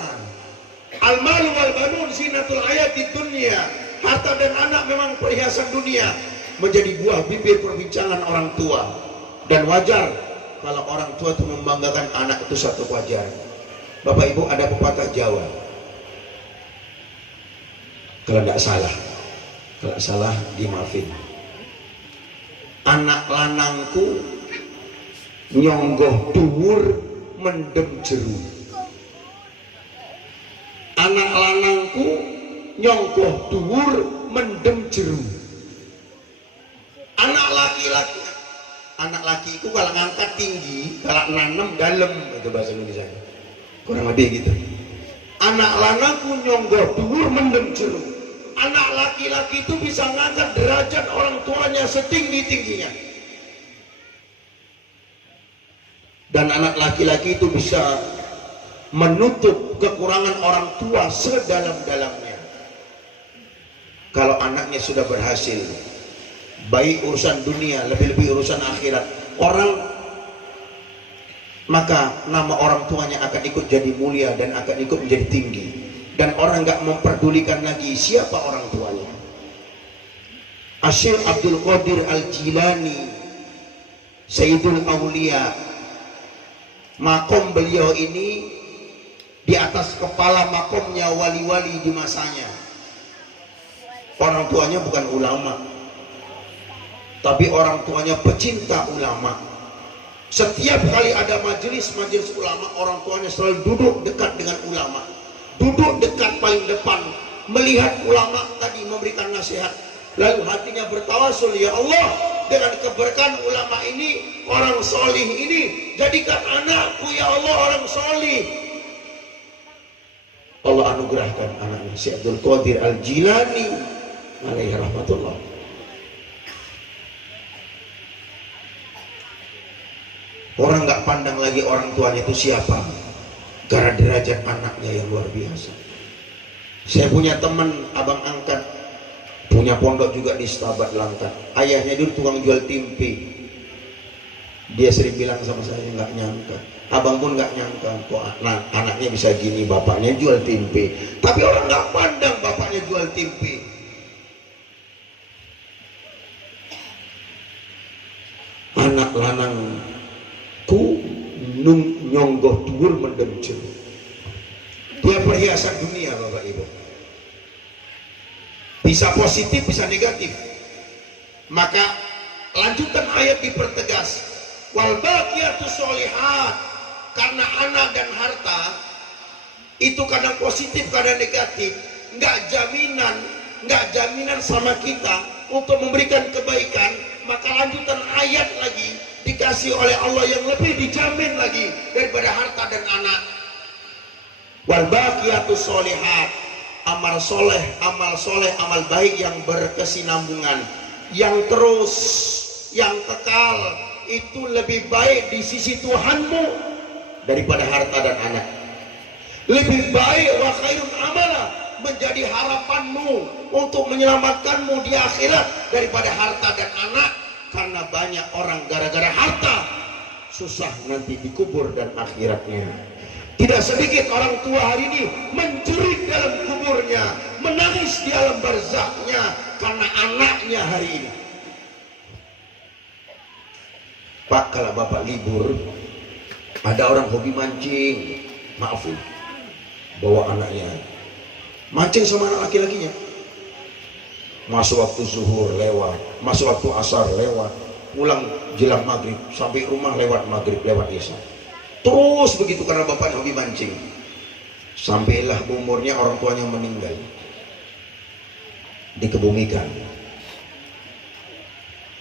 Al-malu wal banun zinatul hayatid dunya. Harta dan anak memang perhiasan dunia, menjadi buah bibir perbincangan orang tua. Dan wajar kalau orang tua itu membanggakan anak, itu satu wajar. Bapak Ibu, ada pepatah Jawa, kalau tidak salah dimaafin. Anak lanangku nyonggoh dhuwur mendem jeru. Anak lanangku nyonggoh dhuwur mendem jeru. Anak laki itu kalau ngangkat tinggi, kalau nanam dalam, itu bahasa Indonesia. Kurang lebih gitu. Anak lanangku nyonggoh dhuwur mendem jeru. Anak laki-laki itu bisa ngangkat derajat orang tuanya setinggi-tingginya. Dan anak laki-laki itu bisa menutup kekurangan orang tua sedalam-dalamnya. kalau anaknya sudah berhasil, baik urusan dunia, lebih-lebih urusan akhirat, maka nama orang tuanya akan ikut jadi mulia dan akan ikut menjadi tinggi, dan orang nggak memperdulikan lagi siapa orang tuanya. Syekh Abdul Qadir Al-Jilani, Sayyidul Aulia, makom beliau ini di atas kepala makomnya wali-wali di masanya. Orang tuanya bukan ulama, tapi orang tuanya pecinta ulama. Setiap kali ada majelis ulama, orang tuanya selalu duduk dekat dengan ulama, duduk dekat paling depan, melihat ulama tadi memberikan nasihat, lalu hatinya bertawasul, ya Allah, dengan keberkahan ulama ini, orang solih ini, jadikan anakku ya Allah orang solih. Allah anugerahkan anaknya Syekh Abdul Qadir Al-Jilani alaihi rahmatullah. Orang nggak pandang lagi orang tuanya itu siapa, karena derajat anaknya yang luar biasa. Saya punya teman abang angkat, punya pondok juga di Stabat Langkat. Ayahnya dulu tukang jual tempe. Dia sering bilang sama saya, nggak nyangka, abang pun nggak nyangka kok anaknya bisa gini, bapaknya jual tempe. Tapi orang nggak pandang bapaknya jual tempe. Anak lanangku nyonggoh dhuwur mendem jero. Dia perhiasan dunia, Bapak Ibu. Bisa positif, bisa negatif. Maka lanjutan ayat dipertegas, wal baqiyatus sholihat, karena anak dan harta itu kadang positif, kadang negatif. Nggak jaminan sama kita untuk memberikan kebaikan. Maka lanjutan ayat lagi dikasih oleh Allah yang lebih dijamin lagi daripada harta dan anak. Wal baqiyatus sholihat, amal soleh, amal baik yang berkesinambungan, yang terus, yang kekal, itu lebih baik di sisi Tuhanmu daripada harta dan anak. Lebih baik wa khairun amala, menjadi harapanmu untuk menyelamatkanmu di akhirat daripada harta dan anak. Karena banyak orang gara-gara harta susah nanti dikubur dan akhiratnya. Tidak sedikit orang tua hari ini menjerit dalam kuburnya, menangis di alam barzaknya karena anaknya hari ini. Pak, kalau bapak libur, ada orang hobi mancing, maaf, bawa anaknya mancing sama anak laki-lakinya. Masuk waktu zuhur lewat, masuk waktu asar lewat, pulang jelang maghrib, sampai rumah lewat maghrib, lewat isya. Terus begitu karena bapaknya hobi mancing. Sampailah umurnya orang tuanya meninggal, dikebumikan.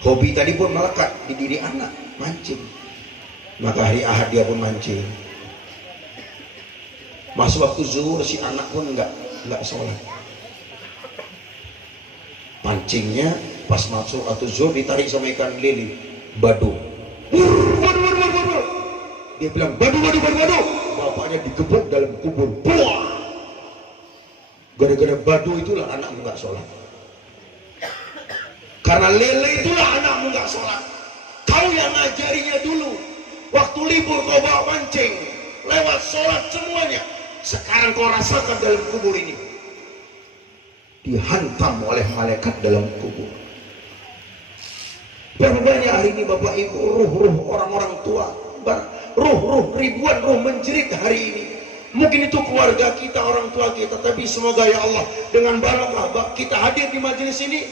Hobi tadi pun melekat di diri anak, mancing. Maka hari Ahad dia pun mancing. Masuk waktu zuhur si anak pun enggak sholat. Pancingnya pas masuk waktu zuhur ditarik sama ikan lele, badu. Dia bilang badu. Bapaknya digebuk dalam kubur. Buah. Gara-gara badu itulah anakmu nggak sholat. Karena lele itulah anakmu nggak sholat. Kau yang ngajarinya dulu. Waktu libur kau bawa mancing, lewat sholat semuanya. Sekarang kau rasakan dalam kubur ini. Dihantam oleh malaikat dalam kubur. Berapa banyak hari ini Bapak Ibu, ruh-ruh orang-orang tua, ruh-ruh ribuan ruh menjerit hari ini. Mungkin itu keluarga kita, orang tua kita, tapi semoga ya Allah dengan barokah kita hadir di majelis ini.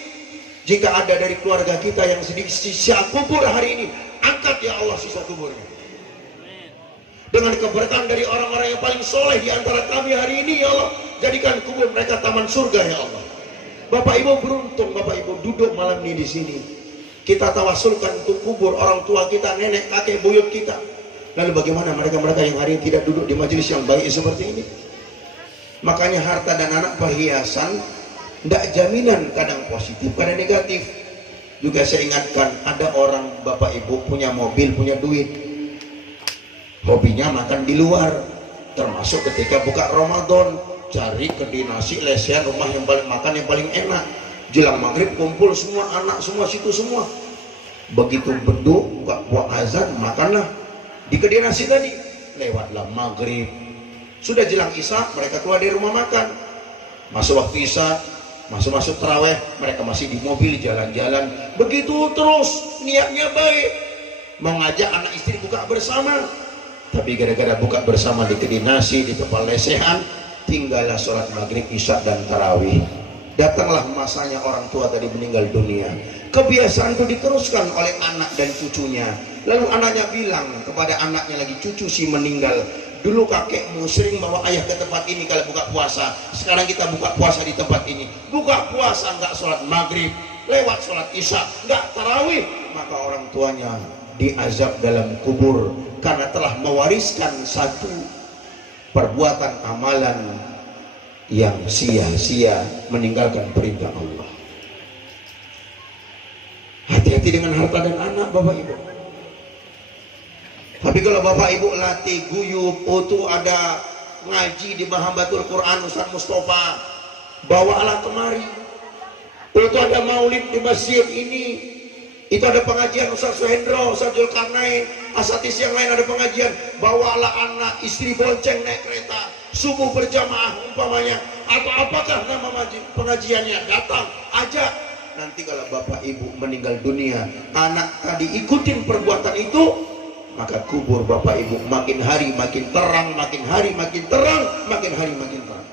Jika ada dari keluarga kita yang sedikit sisa kubur hari ini, angkat ya Allah sisa kuburnya. Dengan keberkahan dari orang-orang yang paling soleh di antara kami hari ini ya Allah, jadikan kubur mereka taman surga ya Allah. Bapak Ibu beruntung Bapak Ibu duduk malam ini di sini. Kita tawasulkan untuk kubur orang tua kita, nenek, kakek, buyut kita. Lalu bagaimana mereka-mereka yang hari ini tidak duduk di majelis yang baik seperti ini? Makanya harta dan anak perhiasan tidak jaminan, kadang positif, kadang negatif. Juga saya ingatkan, ada orang Bapak Ibu punya mobil, punya duit, hobinya makan di luar. Termasuk ketika buka Ramadan, cari kedai nasi lesehan rumah yang paling makan yang paling enak. Jelang maghrib kumpul semua anak semua situ semua. Begitu beduk buat azan makanlah di kedai nasi tadi. Lewatlah maghrib. Sudah jelang isya mereka keluar dari rumah makan. Masuk waktu isya, masuk taraweh, mereka masih di mobil jalan-jalan. Begitu terus, niatnya baik, mau ngajak anak istri buka bersama. Tapi gara-gara buka bersama di kedai nasi, di tempat lesehan, tinggallah sholat maghrib, isya dan tarawih. Datanglah masanya orang tua tadi meninggal dunia. Kebiasaan itu diteruskan oleh anak dan cucunya. Lalu anaknya bilang kepada anaknya lagi, cucu si meninggal, dulu kakekmu sering bawa ayah ke tempat ini kalau buka puasa. Sekarang kita buka puasa di tempat ini. Buka puasa nggak sholat maghrib, lewat sholat isya nggak tarawih, maka orang tuanya diazab dalam kubur karena telah mewariskan satu perbuatan amalan yang sia-sia, meninggalkan perintah Allah. Hati-hati dengan harta dan anak Bapak Ibu. Tapi kalau Bapak Ibu latih guyup, tuh ada ngaji di Mahabatul Quran Ustaz Mustafa, bawalah kemari. Tuh ada maulid di masjid ini, itu ada pengajian Ustaz Suhendro, Ustaz Zulkarnain, asatis yang lain ada pengajian. Bawalah anak, istri bonceng naik kereta, subuh berjamaah umpamanya, atau apakah nama pengajiannya, datang, ajak. Nanti kalau Bapak Ibu meninggal dunia, anak tadi ikutin perbuatan itu, maka kubur Bapak Ibu makin hari makin terang, makin hari makin terang, makin hari makin terang.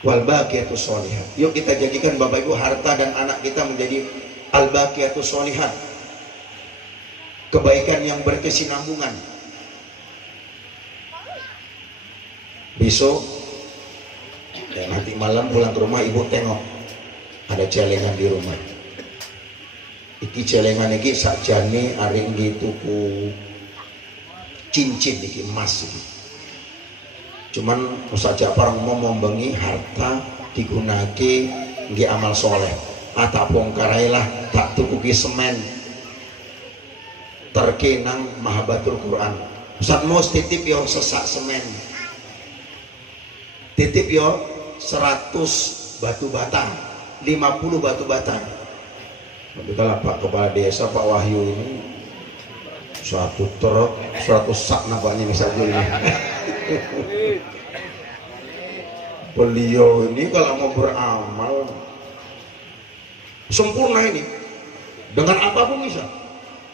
Wal baqiyatus sholihat. Yuk kita jadikan Bapak Ibu harta dan anak kita menjadi al baqiyatus sholihat, kebaikan yang berkesinambungan. Besok nanti malam pulang ke rumah ibu tengok ada celengan di rumah. Iki celengan iki sakjane aring tuku cincin iki emas iki. Cuman Ustaz Ja'far ngomong bengi harta digunake nggih amal soleh. Tak bongkarailah tak tuku semen. Terkenang Mahabatul Quran. Ustaz Mus titip yo sesak semen. Titip yo 100 batu bata, 50 batu bata. Tapi kalau Pak Kepala Desa Pak Wahyu ini 1 truk 100 sak nampaknya misalnya ini. Beliau ini kalau mau beramal sempurna ini, dengan apapun bisa,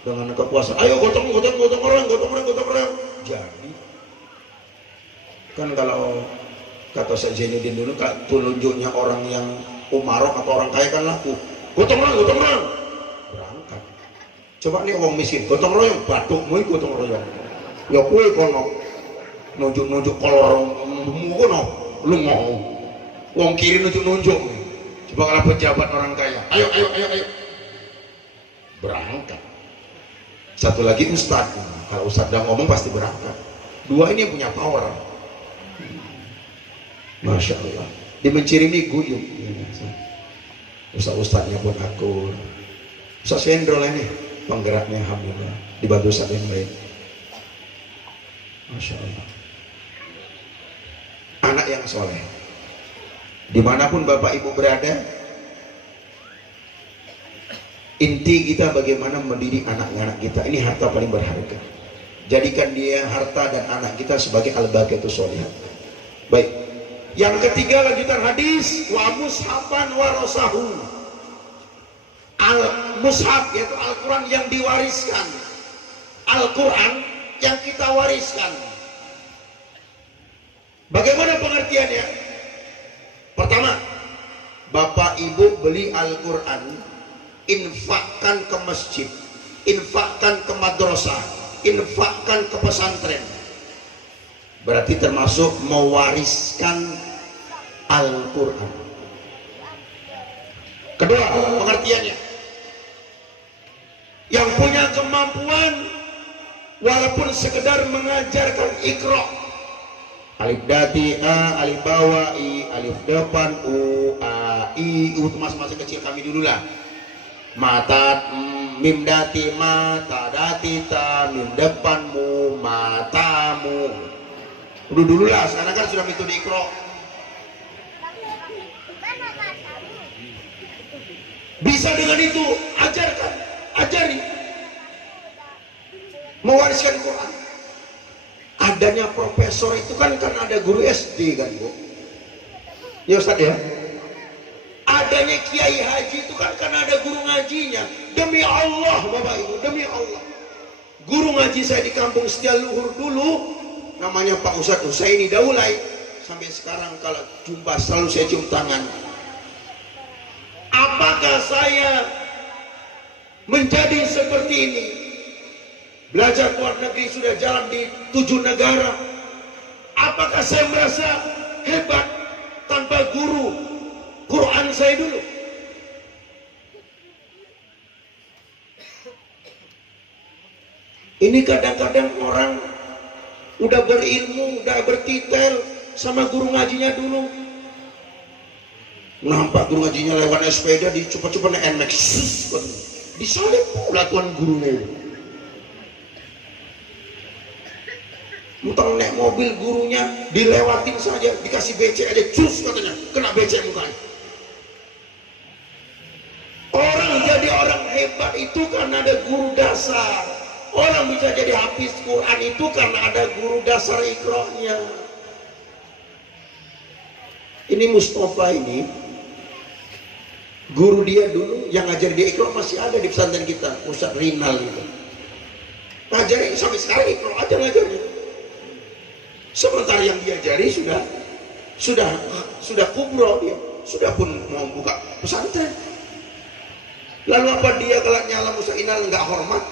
dengan kekuasaan. Ayo gotong orang. Jadi kan kalau kata Syekh Zainuddin dulu, tunjuknya orang yang umarok atau orang kaya kan laku. Gotong royong berangkat. Coba nih orang miskin gotong royong, batukmu gotong royong. Ya kue kono nunjuk kolor kono lu mau. Wong kiri nunjuk. Coba kalau pejabat orang kaya, ayo. Berangkat. Satu lagi ustaz. Kalau ustaz udah ngomong pasti berangkat. Dua ini yang punya power. Masya Allah. Di Mencirimi guyup. Ustaz-ustaznya pun akur. Ustaz Sendrol ini penggeraknya alhamdulillah, dibantu Ustaz yang baik. Masya Allah. Anak yang soleh, dimanapun Bapak Ibu berada, inti kita bagaimana mendidik anak-anak kita. Ini harta paling berharga. Jadikan dia harta dan anak kita sebagai al-baqiyatus sholihat. Baik. Yang ketiga lanjutan hadis, wa mushafan warasahu. Al-mushaf yaitu Al-Quran yang diwariskan, Al-Quran yang kita wariskan. Bagaimana pengertiannya? Pertama, Bapak Ibu beli Al-Quran, infakkan ke masjid, infakkan ke madrasah, infakkan ke pesantren. Berarti termasuk mewariskan Al-Quran. Kedua, pengertiannya, yang punya kemampuan walaupun sekedar mengajarkan Iqra, alif dati a, alif bawa i, alif depan u, a, i, u, itu masih kecil kami dulu lah. Mata mim dati mata dati ta, mim depanmu matamu. Dulu lah, sekarang kan sudah metode Iqra. Bisa dengan itu ajarkan, ajari, mewariskan Quran. Adanya profesor itu kan karena ada guru SD kan Bu, ya Ustaz ya. Adanya kiai haji itu kan karena ada guru ngajinya. Demi Allah Bapak Ibu, demi Allah, guru ngaji saya di kampung Setialuhur dulu namanya Pak Ustadz Husaini Daulay, sampai sekarang kalau jumpa selalu saya cium tangan. Apakah saya menjadi seperti ini? Belajar luar negeri sudah jalan di 7 negara. Apakah saya merasa hebat tanpa guru Quran saya dulu? Ini kadang-kadang orang udah berilmu, udah bertitel sama guru ngajinya dulu. Nampak guru ngajinya lewat sepeda di cepat-cepat naik NMAX, disalib pula tuan gurunya. Mutang naik mobil gurunya dilewatin saja, dikasih becek aja, cus katanya, kena becek mukanya. Orang jadi orang hebat itu karena ada guru dasar. Orang bisa jadi hafiz Quran itu karena ada guru dasar Iqra-nya. Ini Mustafa ini, guru dia dulu yang ngajar dia Iqra masih ada di pesantren kita, Ustaz Rinal gitu. Ngajarin sampai sekarang Iqra aja ngajarnya. Sementara yang diajari sudah kubro dia, sudah pun mau buka pesantren. Lalu apa dia kalau nyala Ustaz Rinal nggak hormat?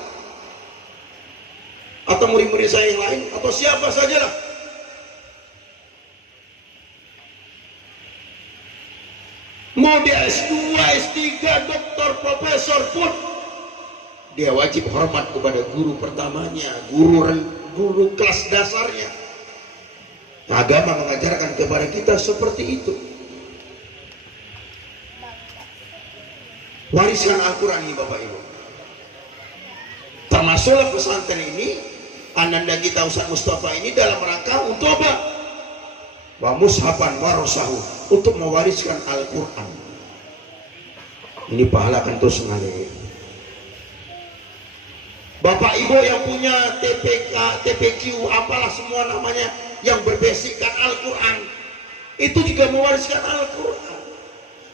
Atau murid-murid saya yang lain, atau siapa sajalah. Mau dia S2, S3, doktor, profesor pun dia wajib hormat kepada guru pertamanya, guru kelas dasarnya. Agama mengajarkan kepada kita seperti itu. Wariskan Al-Quran ini Bapak Ibu. Termasuklah pesantren ini, ananda kita Ustaz Mustafa ini dalam rangka untuk apa? Wa mushafan warasahu, untuk mewariskan Al-Quran. Ini pahala akan terus mengalir. Bapak Ibu yang punya TPK, TPQ, apalah semua namanya, yang berbasickan Al-Quran, itu juga mewariskan Al-Quran.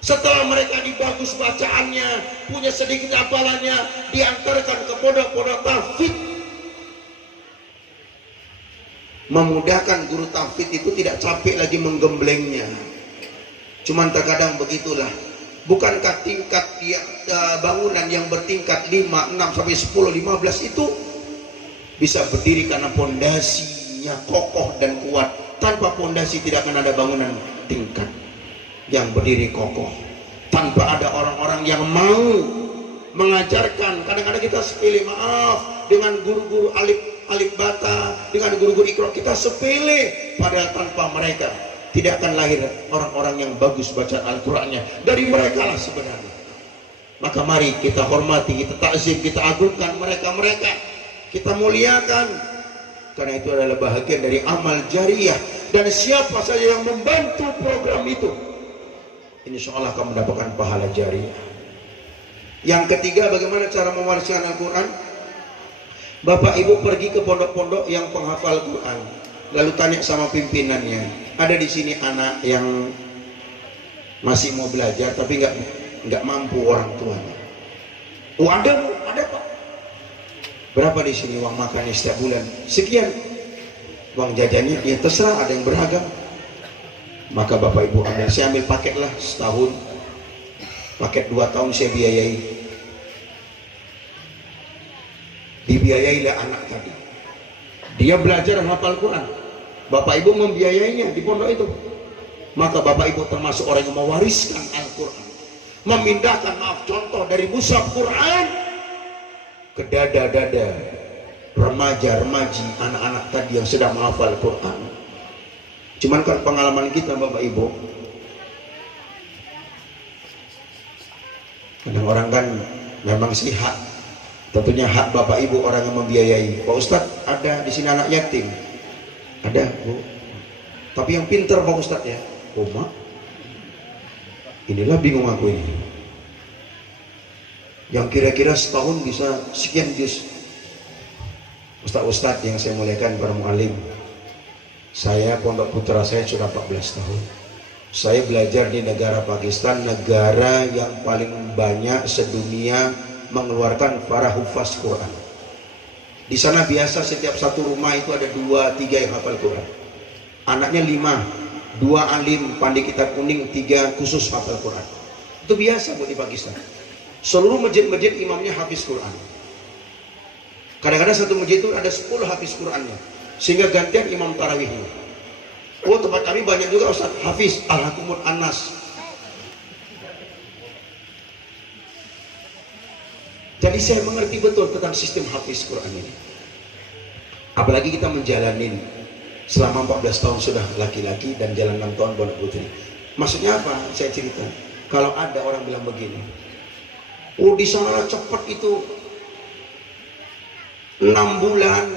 Setelah mereka dibagus bacaannya, punya sedikit hafalannya, diantarkan ke pondok-pondok tahfidz. Memudahkan guru tahfidz itu tidak capek lagi menggemblengnya. Cuman terkadang begitulah. Bukankah tingkat bangunan yang bertingkat 5, 6, sampai 10, 15 itu bisa berdiri karena pondasinya kokoh dan kuat. Tanpa pondasi tidak akan ada bangunan tingkat yang berdiri kokoh. Tanpa ada orang-orang yang mau mengajarkan. Kadang-kadang kita sepele, maaf, dengan guru-guru alif bata, dengan guru-guru Iqra kita sepele, padahal tanpa mereka tidak akan lahir orang-orang yang bagus baca Al-Qur'annya. Dari mereka lah sebenarnya. Maka mari kita hormati, kita takzim, kita agungkan mereka-mereka, kita muliakan, karena itu adalah bahagian dari amal jariah. Dan siapa saja yang membantu program itu, insya Allah akan mendapatkan pahala jariah. Yang ketiga, bagaimana cara mewariskan Al-Quran? Bapak Ibu pergi ke pondok-pondok yang penghafal Quran, lalu tanya sama pimpinannya, ada di sini anak yang masih mau belajar tapi nggak mampu orang tuanya. Oh ada Bu, ada Pak. Berapa di sini uang makannya setiap bulan? Sekian. Uang jajannya ya terserah, ada yang beragam. Maka Bapak Ibu ambil, saya ambil paket lah setahun, paket 2 tahun saya biayai. Dibiayailah anak tadi, dia belajar hafal Quran, Bapak Ibu membiayainya di pondok itu. Maka Bapak Ibu termasuk orang yang mewariskan Al-Quran, memindahkan, maaf, contoh dari mushaf Quran ke dada-dada remaja-remaji, anak-anak tadi yang sedang menghafal Quran. Cuman kan pengalaman kita Bapak Ibu, kadang orang kan memang sih hak, tentunya hak Bapak Ibu orang yang membiayai. Pak Ustadz, ada di sini anak yatim? Ada Bu, tapi yang pintar Pak Ustadz ya. Oh mak, inilah bingung aku ini. yang kira-kira setahun bisa sekian juz. Ustadz-ustadz yang saya muliakan, para mu'alim, saya pondok putra saya sudah 14 tahun. Saya belajar di negara Pakistan, negara yang paling banyak sedunia mengeluarkan para hufaz Quran. Di sana biasa setiap satu rumah itu ada 2-3 yang hafal Quran. Anaknya 5, 2 alim pandai kitab kuning, 3 khusus hafal Quran. Itu biasa buat di Pakistan. Seluruh masjid-masjid imamnya hafiz Quran. Kadang-kadang satu masjid itu ada 10 hafiz Qurannya, sehingga gantian imam tarawihnya. Oh, tempat kami banyak juga Ustaz hafiz Al-Hakumul Anas. Jadi saya mengerti betul tentang sistem hafiz Quran ini. Apalagi kita menjalanin selama 14 tahun sudah laki-laki dan jalan 6 tahun pondok putri. Maksudnya apa? Saya cerita. Kalau ada orang bilang begini, oh di sana cepat itu 6 bulan,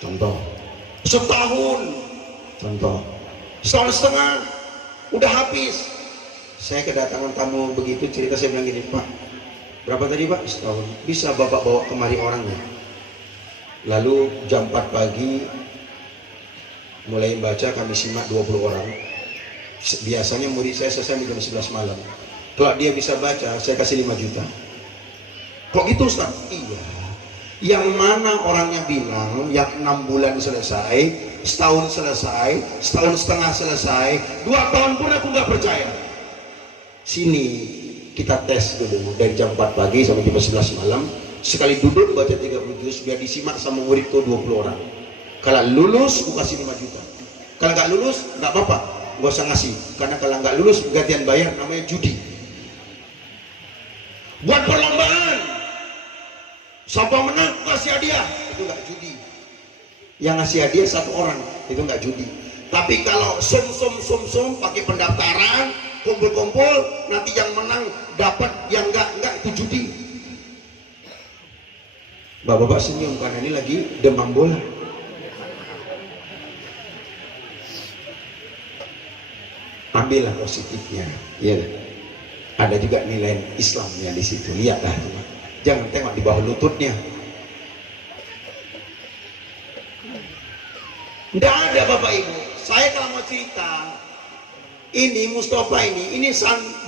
contoh, setahun, contoh, setahun setengah udah habis. Saya kedatangan tamu begitu, cerita, saya bilang gini, Pak, berapa tadi Pak? Setahun. Bisa Bapak bawa kemari orangnya? Lalu jam 4 pagi mulai baca, kami simak 20 orang. Biasanya murid saya selesai jam 11 malam. Kalau dia bisa baca, saya kasih 5 juta. Kok gitu Ustaz? Iya. Yang mana orangnya bilang yang 6 bulan selesai, setahun selesai, setahun setengah selesai, 2 tahun pun aku nggak percaya. Sini kita tes dulu dari jam 4 pagi sampai jam 11 malam, sekali duduk baca 30 juz biar disimak sama muridku 20 orang. Kalau lulus aku kasih 5 juta. Kalau nggak lulus nggak apa-apa, nggak usah ngasih, karena kalau nggak lulus gantian bayar, namanya judi. Buat perlombaan, siapa menang kasih hadiah, itu nggak judi. Yang ngasih hadiah 1 orang, itu nggak judi. Tapi kalau sum pakai pendaftaran, kumpul-kumpul, nanti yang menang dapat, yang enggak itu judi. Bapak-bapak senyum karena ini lagi demam bola. Ambillah positifnya, ya. Ada juga nilai Islamnya di situ. Lihatlah, teman. Jangan tengok di bawah lututnya. Tidak ada Bapak Ibu. Saya kalau mau cerita, ini Mustafa ini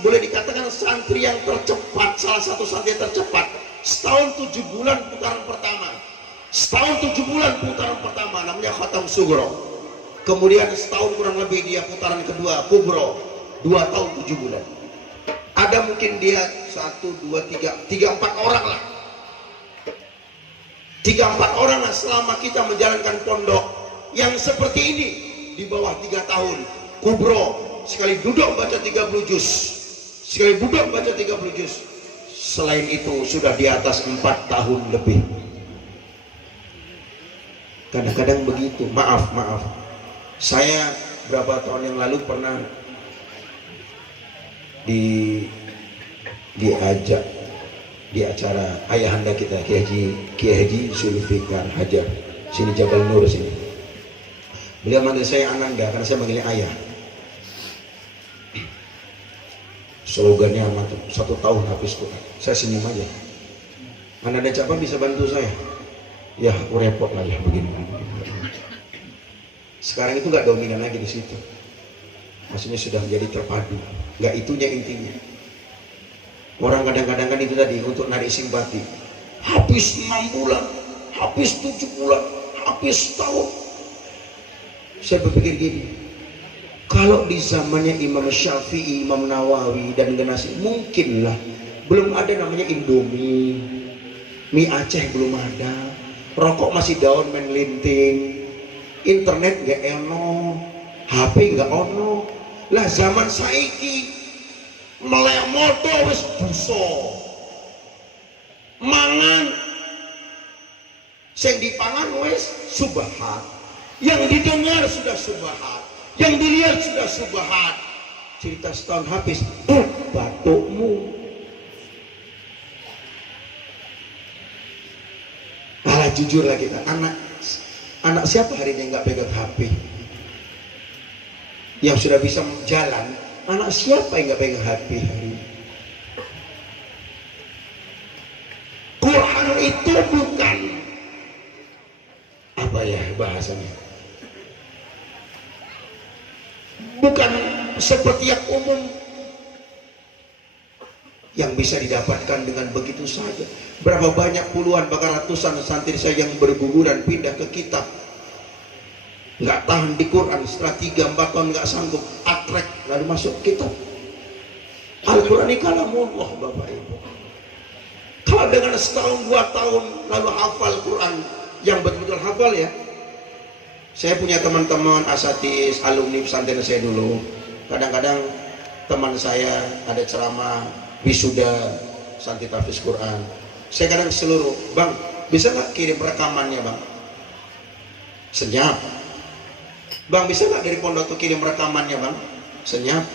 boleh dikatakan santri yang tercepat, salah satu santri yang tercepat. Setahun 7 bulan putaran pertama. Setahun 7 bulan putaran pertama, namanya Khatam Sugro. Kemudian setahun kurang lebih dia putaran kedua, Kubro. 2 tahun 7 bulan. Ada mungkin dia 1, 2, 3, 4 orang lah. 3-4 orang lah selama kita menjalankan pondok yang seperti ini. Di bawah 3 tahun, Kubro. Sekali duduk baca 30 juz. Sekali duduk baca 30 juz. Selain itu sudah di atas 4 tahun lebih. Kadang-kadang begitu. Maaf. Saya berapa tahun yang lalu pernah diajak di acara ayahanda kita, Kiai Haji Zulfikar Hajar, sini Jabal Nur sini. Beliau manggil saya Ananda karena saya manggilnya ayah. Slogannya amat 1 tahun habis Quran. Saya senyum aja. Ananda Capa bisa bantu saya? Ya, aku repot lah ya begini. Sekarang itu nggak dominan lagi di situ. Maksudnya sudah menjadi terpadu. Nggak itunya intinya. Orang kadang-kadang kan itu tadi untuk narik simpati. Habis 6 bulan, habis 7 bulan, habis tahun. Saya berpikir gini, kalau di zamannya Imam Syafi'i, Imam Nawawi dan generasi, mungkinlah belum ada namanya Indomie, mie Aceh belum ada, rokok masih daun main linting, internet nggak ono, HP nggak ono. Lah zaman saiki melek moto wis buso, mangan sing dipangan wis subhat, yang didengar sudah subhat, yang dilihat sudah subhat. Cerita setahun habis, batukmu. Alah jujur lah kita, anak siapa hari ini nggak pegang HP? Yang sudah bisa jalan, anak siapa yang nggak pegang HP hari ini? Kalau bukan, apa ya bahasanya, bukan seperti yang umum yang bisa didapatkan dengan begitu saja. Berapa banyak puluhan bahkan ratusan santri saya yang berguguran pindah ke kitab, nggak tahan di Quran, setelah 3-4 tahun nggak sanggup, atrek lalu masuk kitab. Al-Quran ini kalamullah Bapak Ibu. Kalau dengan setahun 2 tahun lalu hafal Quran yang betul-betul hafal ya. Saya punya teman-teman asatis, alumni pesantren saya dulu. Kadang-kadang teman saya ada ceramah wisuda santri tahfiz Quran. Saya kadang seluruh, bang bisa nggak kirim rekamannya bang? Senyap. Bang bisa nggak dari pondok tuh kirim rekamannya bang? Senyap.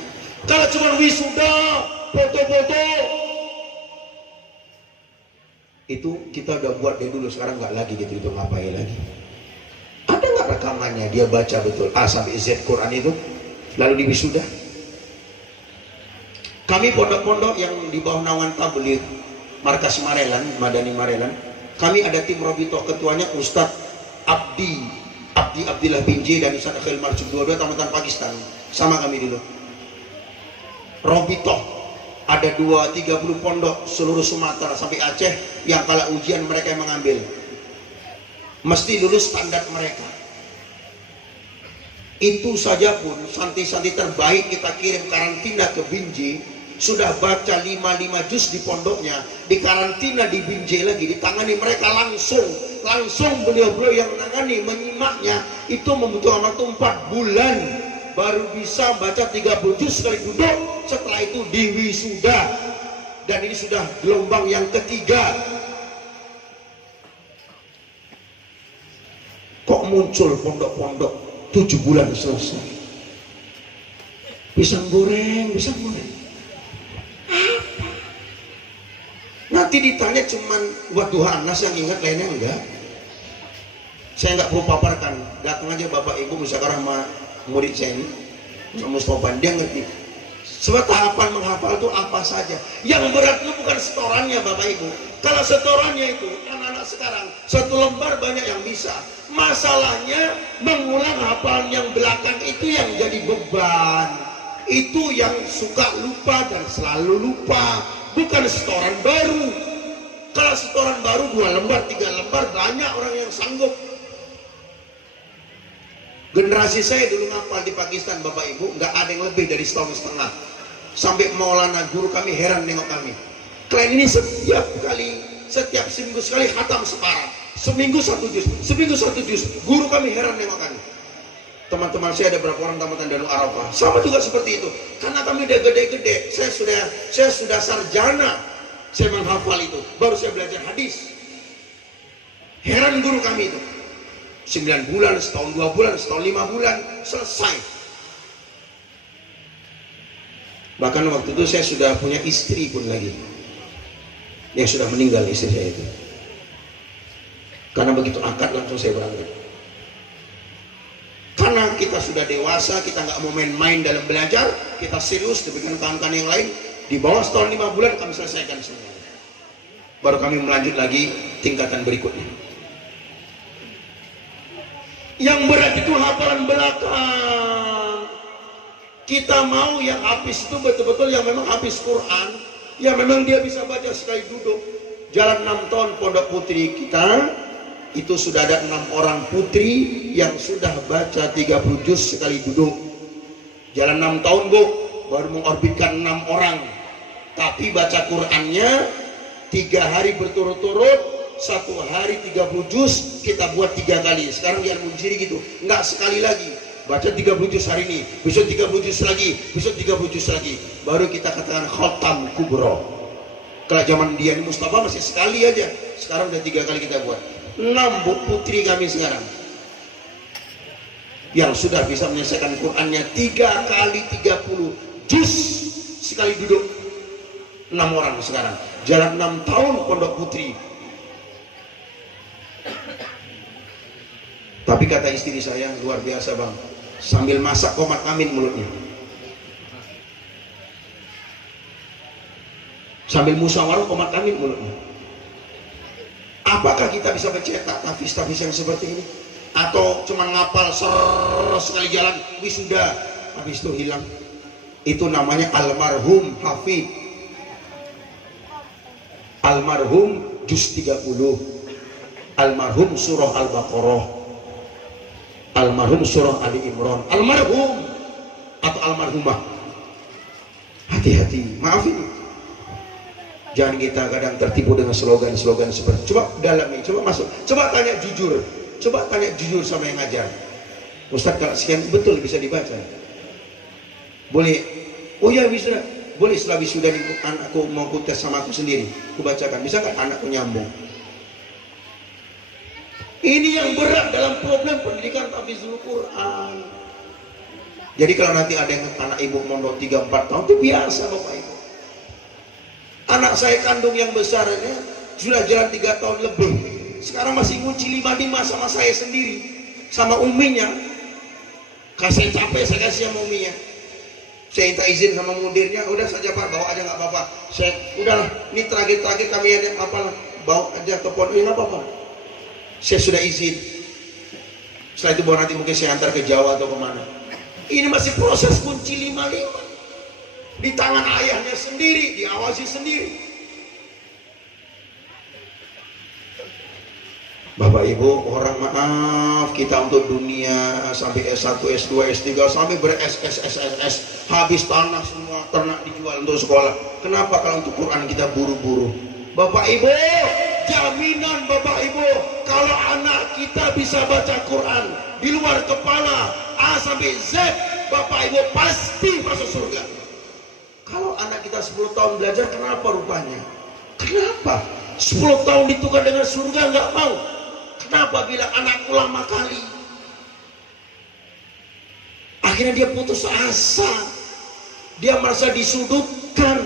Kalau cuma wisuda, foto-foto, itu kita udah buat dari dulu, sekarang nggak lagi gitu, itu ngapain lagi? Ada nggak rekamannya? Dia baca betul A sampai Z Quran itu, lalu di wisuda. Kami pondok-pondok yang di bawah naungan tabligh Markas Marelan, Madani Marelan, kami ada tim Robito, ketuanya Ustadz Abdillah bin J dan Ustadz Akhil Marjuk, dua-dua tamutan Pakistan, sama kami dulu. Robito ada 30 pondok seluruh Sumatera sampai Aceh yang kala ujian mereka yang mengambil, mesti lulus standar mereka. Itu saja pun santri-santri terbaik kita kirim karantina ke Binjai, sudah baca 5 juz di pondoknya, di karantina di Binjai lagi, ditangani mereka langsung beliau-beliau yang menangani menyimaknya, itu membutuhkan waktu 4 bulan baru bisa baca 30 juz sekali duduk. Setelah itu diwisuda, dan ini sudah gelombang yang ketiga. Kok muncul pondok-pondok 7 bulan selesai? Pisang goreng apa? Nanti ditanya cuman Wadduha Nas yang ingat, lainnya enggak. Saya enggak perlu paparkan, datang aja Bapak Ibu musyawarah sama murid saya ini, Mustafa, dia ngerti. Sebab tahapan menghafal itu apa saja. Yang berat itu bukan setorannya Bapak Ibu. Kalau setorannya itu anak-anak sekarang 1 lembar banyak yang bisa. Masalahnya mengulang hafalan yang belakang itu yang jadi beban. Itu yang suka lupa dan selalu lupa. Bukan setoran baru. Kalau setoran baru 2 lembar, 3 lembar banyak orang yang sanggup. Generasi saya dulu ngapal di Pakistan Bapak Ibu, nggak ada yang lebih dari 1,5 tahun. Sampai Maulana guru kami heran nengok kami. Kalian ini setiap seminggu sekali khatam separah. Seminggu 1 juz. Guru kami heran nengok kami. Teman-teman saya ada berapa orang tamatan Darul Arafah, sama juga seperti itu. Karena kami udah gede-gede, saya sudah sarjana, saya menghafal itu. Baru saya belajar hadis. Heran guru kami itu. 9 bulan, setahun 2 bulan, setahun 5 bulan, selesai. Bahkan waktu itu saya sudah punya istri pun lagi, yang sudah meninggal istri saya itu. Karena begitu akad langsung saya berangkat. Karena kita sudah dewasa, kita nggak mau main-main dalam belajar, kita serius diberikan kawan-kawan yang lain. Di bawah setahun 5 bulan kami selesaikan semua. Baru kami melanjut lagi tingkatan berikutnya. Yang berat itu hafalan belakang. Kita mau yang habis itu betul-betul yang memang habis Quran, yang memang dia bisa baca sekali duduk. Jalan 6 tahun pondok putri kita itu sudah ada 6 orang putri yang sudah baca 30 juz sekali duduk. Jalan 6 tahun Bu, baru mengorbitkan 6 orang. Tapi baca Qurannya 3 hari berturut-turut, 1 hari 30 juz, kita buat 3 kali. Sekarang di Al-Munziri gitu, nggak sekali lagi. Baca 30 juz hari ini, besok 30 juz lagi, besok 30 juz lagi. Baru kita katakan khotam kubro. Kalau zaman dia Mustafa masih sekali aja. Sekarang udah 3 kali kita buat. 6 putri kami sekarang yang sudah bisa menyelesaikan Qurannya 3 kali 30 juz sekali duduk. 6 orang sekarang. Jalan 6 tahun pondok putri. Tapi kata istri saya, luar biasa bang, sambil masak komat amin mulutnya, sambil musyawarah komat amin mulutnya. Apakah kita bisa mencetak tahfiz-tahfiz yang seperti ini? Atau cuma ngapal sekali jalan wisuda habis itu hilang? Itu namanya almarhum hafid, almarhum juz 30, almarhum surah Al-Baqarah, almarhum surah Ali Imran, almarhum atau almarhumah. Hati-hati, maafin. Jangan kita kadang tertipu dengan slogan-slogan seperti. Coba dalami, coba masuk, coba tanya jujur. Coba tanya jujur sama yang ngajar. Ustaz, kalau sekian betul bisa dibaca? Boleh? Oh ya bisa. Boleh setelah wisuda anakku mau ku tes sama aku sendiri. Ku bacakan. Bisa nggak anakku nyambung? Ini yang berat dalam problem pendidikan tahfidzul Quran. Jadi kalau nanti ada yang anak ibu mondok 3-4 tahun itu biasa Bapak Ibu. Anak saya kandung yang besar ini sudah jalan 3 tahun lebih. Sekarang masih ngunci 5-5 sama saya sendiri, sama uminya. Kasih capek saya kasih sama uminya. Saya minta izin sama mudirnya, udah saja Pak, bawa aja nggak apa-apa. Saya udahlah, ini terakhir kami ada apalah, bawa aja ke pondok, nggak apa-apa. Saya sudah izin. Setelah itu baru nanti mungkin saya antar ke Jawa atau kemana. Ini masih proses kunci 5-5 di tangan ayahnya sendiri, diawasi sendiri. Bapak Ibu, orang maaf kita untuk dunia sampai S1, S2, S3 sampai ber-SSSS habis tanah semua, ternak dijual untuk sekolah. Kenapa kalau untuk Quran kita buru-buru? Bapak Ibu, jaminan Bapak Ibu kalau anak kita bisa baca Quran di luar kepala A sampai Z, Bapak Ibu pasti masuk surga. Kalau anak kita 10 tahun belajar, kenapa rupanya? Kenapa? 10 tahun ditukar dengan surga nggak mau. Kenapa bila anakku lama kali? Akhirnya dia putus asa. Dia merasa disudutkan.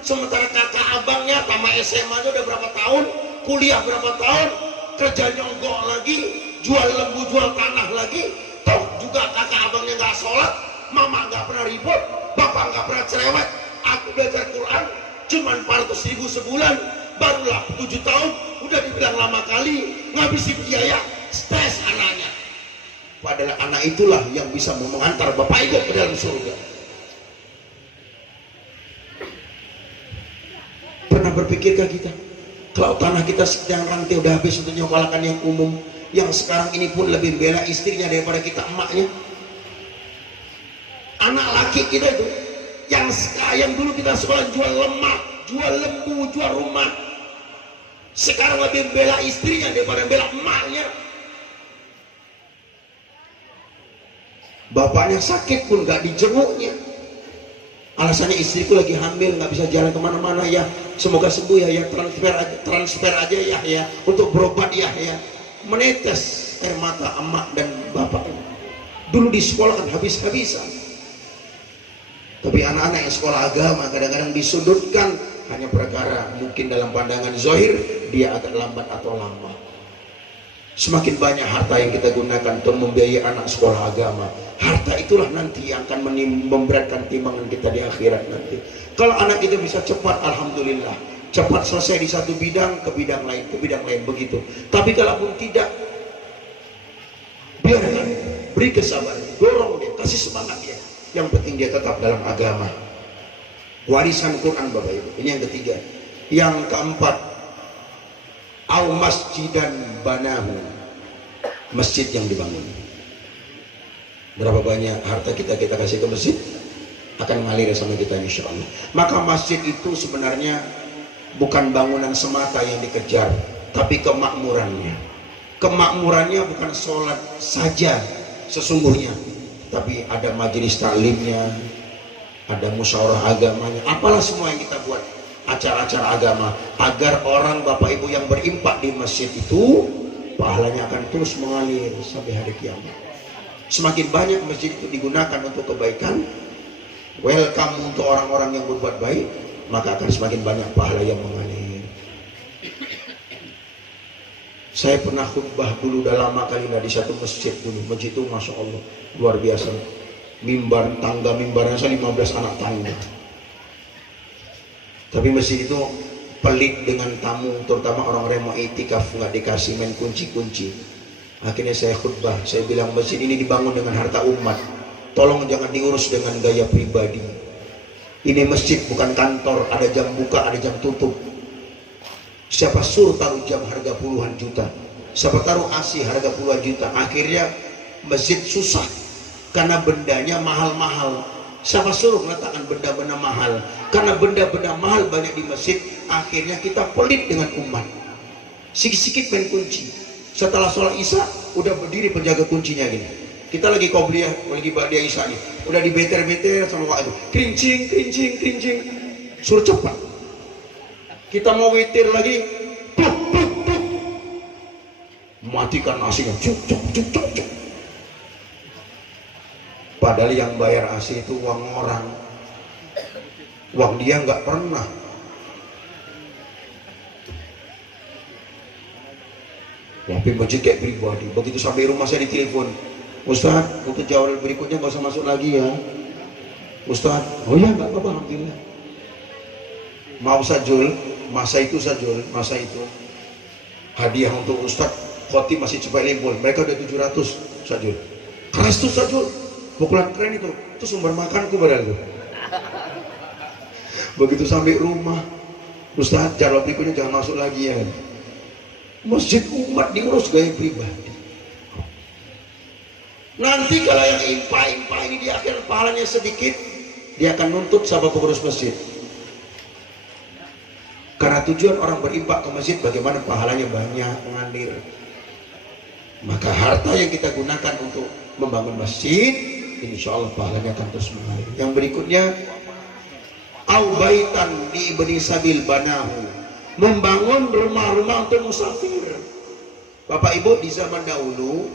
Sementara kakak abangnya tamat SMA aja udah berapa tahun, kuliah berapa tahun, kerja nyonggok lagi, jual lembu, jual tanah lagi. Toh juga kakak abangnya nggak sholat, mama nggak pernah ribut, bapak nggak pernah cerewet. Aku belajar Quran cuman 400.000 sebulan, barulah 7 tahun udah dibilang lama kali, ngabisin biaya, stres anaknya. Padahal anak itulah yang bisa mengantar Bapak Ibu ke dalam surga. Pernah berpikirkah kita kalau tanah kita sedang rantai udah habis untuk nyokolakan yang umum, yang sekarang ini pun lebih bela istrinya daripada kita emaknya? Anak laki kita itu yang dulu kita sekolah jual lemak, jual lembu, jual rumah, sekarang lebih bela istrinya daripada bela emaknya. Bapaknya sakit pun gak dijenguknya, alasannya istriku lagi hamil, nggak bisa jalan kemana-mana ya, semoga sembuh ya, transfer aja ya, untuk berobat ya. Menetes air mata emak dan bapak. Dulu di sekolah kan habis-habisan. Tapi anak-anak yang sekolah agama kadang-kadang disudutkan hanya perkara mungkin dalam pandangan zahir dia agak lambat atau lama. Semakin banyak harta yang kita gunakan untuk membiayai anak sekolah agama, harta itulah nanti yang akan memberatkan timbangan kita di akhirat nanti. Kalau anak kita bisa cepat, alhamdulillah, cepat selesai di satu bidang ke bidang lain begitu. Tapi kalaupun tidak, biarkan, beri kesabaran, dorong dia, kasih semangat dia. Yang penting dia tetap dalam agama. Warisan Quran Bapak Ibu. Ini yang ketiga. Yang keempat, au masjidan banahu, masjid yang dibangun. Berapa banyak harta kita kasih ke masjid, akan mengalir sama kita insya Allah. Maka masjid itu sebenarnya bukan bangunan semata yang dikejar, tapi kemakmurannya. Kemakmurannya bukan sholat saja sesungguhnya, tapi ada majelis taklimnya, ada musyawarah agamanya, apalah semua yang kita buat, acara-acara agama, agar orang Bapak Ibu yang berimpak di masjid itu pahalanya akan terus mengalir sampai hari kiamat. Semakin banyak masjid itu digunakan untuk kebaikan, welcome untuk orang-orang yang berbuat baik, maka akan semakin banyak pahala yang mengalir. Saya pernah khutbah dulu, udah lama kali di satu masjid dulu. Masjid itu Masya Allah luar biasa. Mimbarnya saya 15 anak tangga. Tapi masjid itu pelit dengan tamu, terutama orang-orang yang mau itikaf nggak dikasih main kunci-kunci. Akhirnya saya khutbah, saya bilang masjid ini dibangun dengan harta umat, tolong jangan diurus dengan gaya pribadi. Ini masjid bukan kantor, ada jam buka, ada jam tutup. Siapa suruh taruh jam harga puluhan juta, siapa taruh AC harga puluhan juta. Akhirnya masjid susah karena bendanya mahal-mahal. Siapa suruh meletakkan benda-benda mahal? Karena benda-benda mahal banyak di masjid. Akhirnya kita pelit dengan umat, sikit-sikit main kunci. Setelah sholat isya udah berdiri penjaga kuncinya gini. Kita lagi qobliyah, lagi ba'diyah isya nih, udah dibeter-beter sama Pak itu, kerincing, kerincing, kerincing, suruh cepat. Kita mau witir lagi, pluk, pluk, pluk, matikan AC-nya, cuk, cuk, cuk, cuk, cuk. Padahal yang bayar AC itu uang orang, uang dia nggak pernah. Tapi masjid kayak pribadi. Begitu sampai rumah saya ditelepon, Ustaz, untuk jawab berikutnya nggak usah masuk lagi ya, Ustaz. Oh ya nggak apa-apa, alhamdulillah. Mau sajul, masa itu sajul, masa itu hadiah untuk Ustaz khotib masih cepat limpul. Mereka udah 700 sajul. Keras tuh sajul, pukulan keren itu sumber makanku padahal itu. Begitu sampai rumah, Ustaz, jawab berikutnya jangan masuk lagi ya. Masjid umat diurus gaya pribadi. Nanti kalau yang impah-impah ini di akhir pahalanya sedikit, dia akan nuntut sama pengurus masjid. Karena tujuan orang berimpah ke masjid bagaimana pahalanya banyak mengalir. Maka harta yang kita gunakan untuk membangun masjid, insya Allah pahalanya akan terus mengalir. Yang berikutnya, aubaitan di ibni sabil banahu, membangun rumah-rumah untuk musafir. Bapak Ibu, di zaman dahulu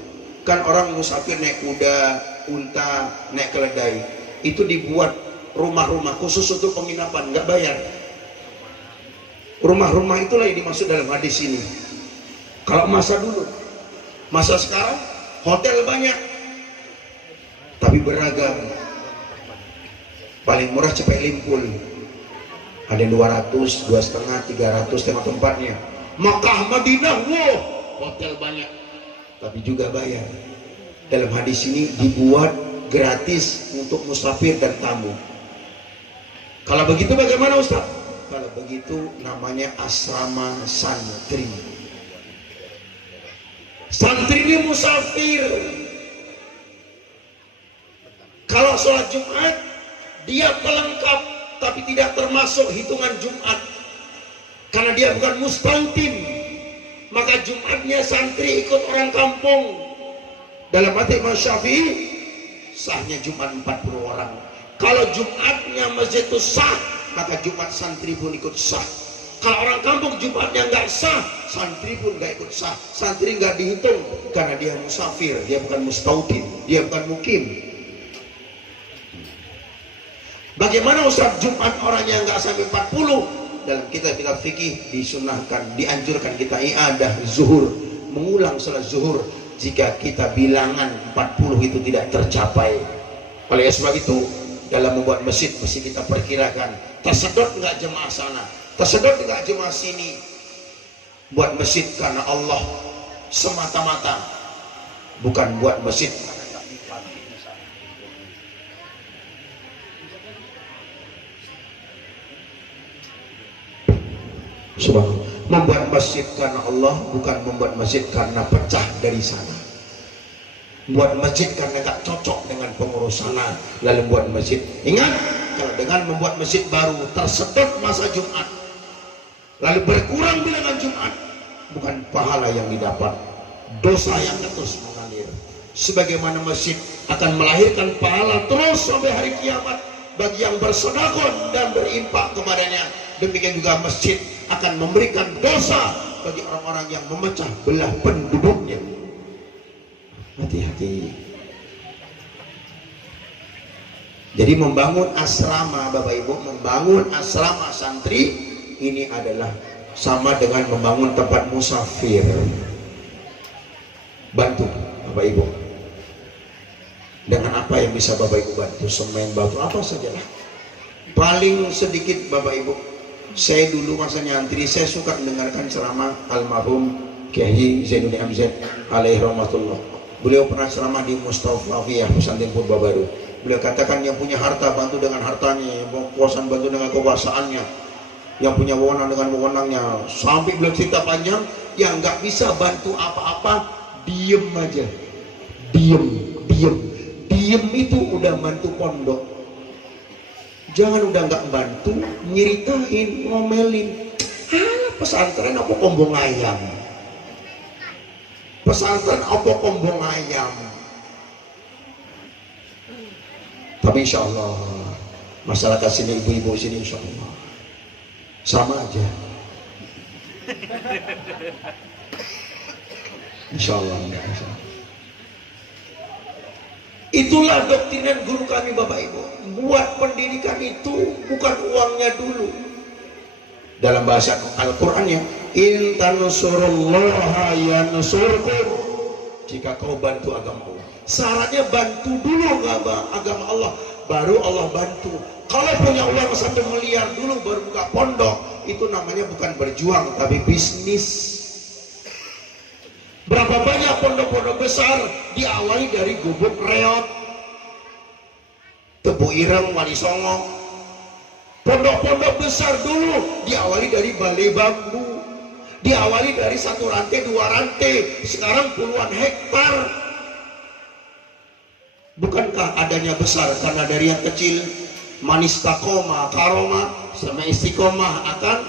kan orang musafir naik kuda, unta, naik keledai, itu dibuat rumah-rumah khusus untuk penginapan, nggak bayar. Rumah-rumah itulah yang dimaksud dalam hadis ini. Kalau masa dulu, masa sekarang hotel banyak, tapi beragam. Paling murah Cepet Limpul, ada 200, 2,5, 300 tema tempatnya. Makkah, Madinah, wow, hotel banyak, tapi juga bayar. Dalam hadis ini dibuat gratis untuk musafir dan tamu. Kalau begitu bagaimana Ustaz? Kalau begitu namanya asrama santri. Santri ini musafir. Kalau sholat Jumat dia pelengkap, tapi tidak termasuk hitungan Jumat karena dia bukan mustautin. Maka Jumatnya santri ikut orang kampung. Dalam hati Imam Syafi'i sahnya Jumat 40 orang. Kalau Jumatnya masjid itu sah, maka Jumat santri pun ikut sah. Kalau orang kampung Jumatnya nggak sah, santri pun nggak ikut sah. Santri nggak dihitung karena dia musafir, dia bukan mustautin, dia bukan mukim. Bagaimana Ustaz Jumat orang yang nggak sampai 40? Dalam kitab-kitab fikih disunahkan, dianjurkan kita i'adah zuhur, mengulang salat zuhur jika kita bilangan 40 itu tidak tercapai. Oleh sebab itu dalam membuat masjid mesti kita perkirakan tersedot nggak jemaah sana, tersedot nggak jemaah sini. Buat masjid karena Allah semata-mata, bukan buat masjid Subhanallah. Membuat masjid karena Allah, bukan membuat masjid karena pecah dari sana. Buat masjid karena gak cocok dengan pengurus sana, lalu buat masjid. Ingat, kalau dengan membuat masjid baru tersedot masa Jumat, lalu berkurang bilangan Jumat, bukan pahala yang didapat, dosa yang terus mengalir. Sebagaimana masjid akan melahirkan pahala terus sampai hari kiamat bagi yang bersedekah dan berinfak kepadanya, demikian juga masjid akan memberikan dosa bagi orang-orang yang memecah belah penduduknya. Hati-hati. Jadi membangun asrama, Bapak Ibu, membangun asrama santri ini adalah sama dengan membangun tempat musafir. Bantu Bapak Ibu dengan apa yang bisa Bapak Ibu bantu, semen, batu, apa sajalah. Paling sedikit Bapak Ibu Saya dulu masa nyantri, saya suka mendengarkan ceramah almarhum Kiai Zainuddin MZ alaihi rahmatullah. Beliau pernah ceramah di Mustafafiyah Pesantren Purbabaru. Beliau katakan yang punya harta bantu dengan hartanya, yang punya kekuasaan bantu dengan kekuasaannya, yang punya wewenang dengan wewenangnya. Sampai beliau cerita panjang, yang nggak bisa bantu apa-apa, diem aja. Diem itu udah bantu pondok. Jangan udah nggak bantu, nyeritain, ngomelin. Pesantren apa kombong ayam? Pesantren apa kombong ayam? Tapi insya Allah masyarakat sini, ibu-ibu sini insya Allah sama aja. Insya Allah. Itulah doktrinan guru kami Bapak Ibu. Buat pendidikan itu bukan uangnya dulu. Dalam bahasa Al-Quran ya, in tansurullaha yansurkum. Jika kau bantu agama Allah, syaratnya bantu dulu agama Allah, baru Allah bantu. Kalau punya uang 1 miliar dulu baru buka pondok, itu namanya bukan berjuang tapi bisnis. Berapa banyak pondok-pondok besar diawali dari Gubuk Reot, Tebu Ireng, Wali Songo. Pondok-pondok besar dulu diawali dari balai bambu, diawali dari 1 rantai 2 rantai, sekarang puluhan hektar. Bukankah adanya besar karena dari yang kecil? Manistakoma karomah, sama istiqomah akan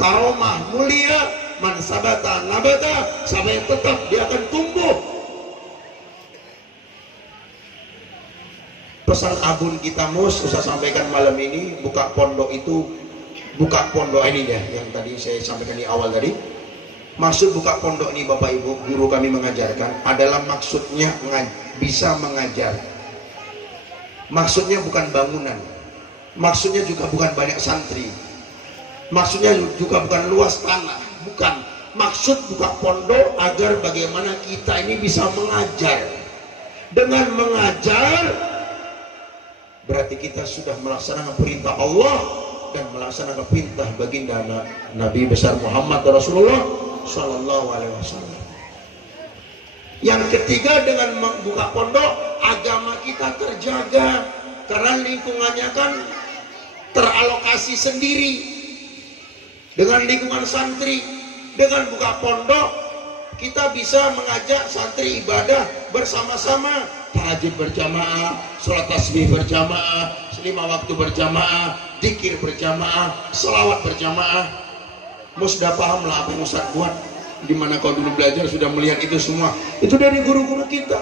karomah mulia. Man sabata nabata, sampai tetap dia akan tumbuh. Pesan agung kita Ustaz sampaikan malam ini, buka pondok ini ya, yang tadi saya sampaikan di awal tadi. Maksud buka pondok ini Bapak Ibu, guru kami mengajarkan adalah maksudnya bisa mengajar. Maksudnya bukan bangunan, maksudnya juga bukan banyak santri, maksudnya juga bukan luas tanah. Bukan, maksud buka pondok agar bagaimana kita ini bisa mengajar. Dengan mengajar berarti kita sudah melaksanakan perintah Allah dan melaksanakan perintah baginda Nabi besar Muhammad Rasulullah Sallallahu Alaihi Wasallam. Yang ketiga, dengan membuka pondok agama kita terjaga karena lingkungannya kan teralokasi sendiri. Dengan lingkungan santri, dengan buka pondok, kita bisa mengajak santri ibadah bersama-sama, tahajud berjamaah, sholat tasbih berjamaah, 5 waktu berjamaah, zikir berjamaah, selawat berjamaah. Sudah paham lah apa yang Ustaz buat. Dimana kau dulu belajar sudah melihat itu semua. Itu dari guru-guru kita.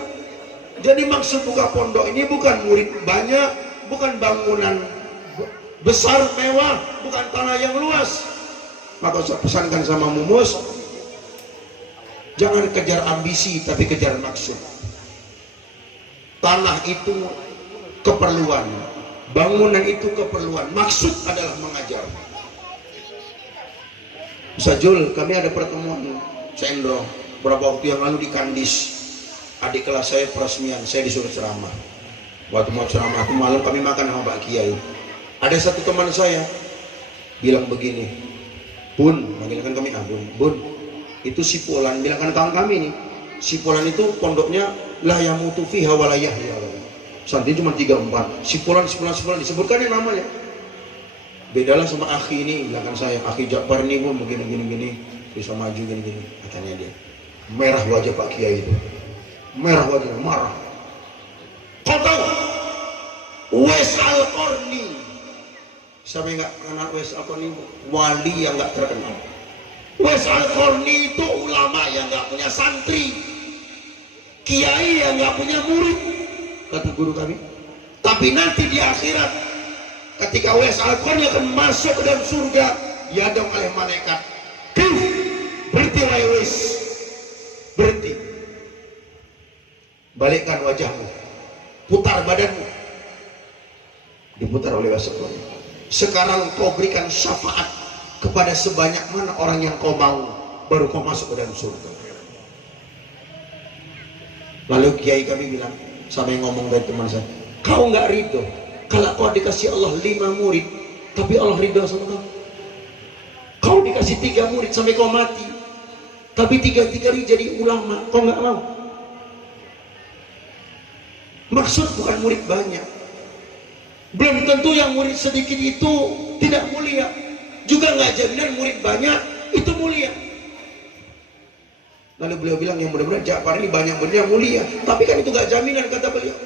Jadi maksud buka pondok ini bukan murid banyak, bukan bangunan besar mewah, bukan tanah yang luas. Maka saya pesankan sama Mumus, jangan kejar ambisi tapi kejar maksud. Tanah itu keperluan, bangunan itu keperluan, maksud adalah mengajar. Sajul, kami ada pertemuan Sendro beberapa waktu yang lalu di Kandis. Adik kelas saya peresmian, saya disuruh ceramah. Waktu mau ceramah itu malam kami makan sama Pak Kiai. Ada satu teman saya bilang begini, Bun, manggilkan kami Bun, itu si Fulan, bilangkan kawan kami nih, si Fulan itu pondoknya la yamutu fiha wa la yahya. Santri cuma 3-4, si Fulan disebutkan ya namanya. Bedalah sama akhi ini, bilangkan saya, akhi Jakbar ini pun begini, bisa maju gini, katanya dia. Merah wajah Pak Kiai itu, merah wajah, marah. Kau tahu Uwais Al-Qarni? Siapa yang nggak kenal Uwais Al-Qarni? Wali yang nggak terkenal. Uwais Al-Qarni itu ulama yang nggak punya santri, kiai yang nggak punya murid, kata guru kami. Tapi nanti di akhirat, ketika Uwais Al-Qarni akan masuk ke dalam surga, diadang oleh malaikat. Berhenti wahai Uwais, berhenti. Balikkan wajahmu, putar badanmu. Diputar oleh Uwais Al-Qarni. Sekarang kau berikan syafaat kepada sebanyak mana orang yang kau mau, baru kau masuk ke dalam surga. Lalu kiai kami bilang, sama yang ngomong dari teman saya, kau nggak ridho kalau kau dikasih Allah 5 murid, tapi Allah ridho sama kamu? dikasih 3 murid sampai kau mati, tapi 3-3 jadi ulama, kau nggak mau? Maksud bukan murid banyak. Belum tentu yang murid sedikit itu tidak mulia. Juga nggak jaminan murid banyak itu mulia. Lalu beliau bilang, yang mudah-mudahan Ja'far ini banyak muridnya mulia. Tapi kan itu nggak jaminan, kata beliau.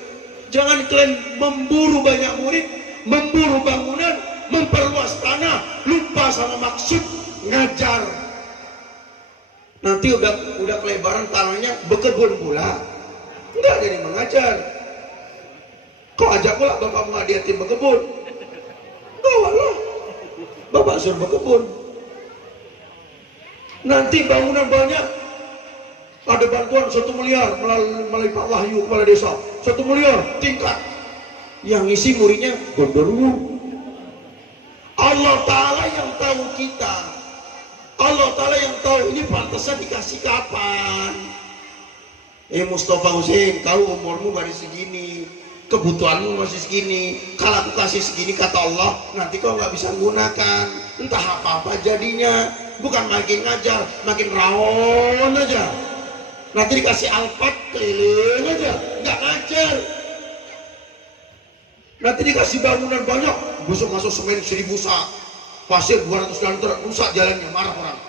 Jangan kalian memburu banyak murid, memburu bangunan, memperluas tanah, lupa sama maksud ngajar. Nanti udah kelebaran tanahnya, berkebun pula. Enggak jadi mengajar. Kau ajak pula bapak menghadiatin berkebun. Bawalah, bapak suruh berkebun. Nanti bangunan banyak, ada bantuan 1 miliar melalui Pak Wahyu kepala desa, 1 miliar tingkat. Yang ngisi muridnya gondorwo. Allah Ta'ala yang tahu kita. Allah Ta'ala yang tahu ini pantasan dikasih kapan. Mustafa Hussein, tahu umurmu baru segini, kebutuhanmu masih segini. Kalau aku kasih segini, kata Allah, nanti kau nggak bisa menggunakan. Entah apa-apa jadinya. Bukan makin ngajar, makin rawon aja. Nanti dikasih alpat keliling aja, nggak ngajar. Nanti dikasih bangunan banyak, busuk masuk semen 1000 sak, pasir 200 lanter, rusak jalannya, marah orang.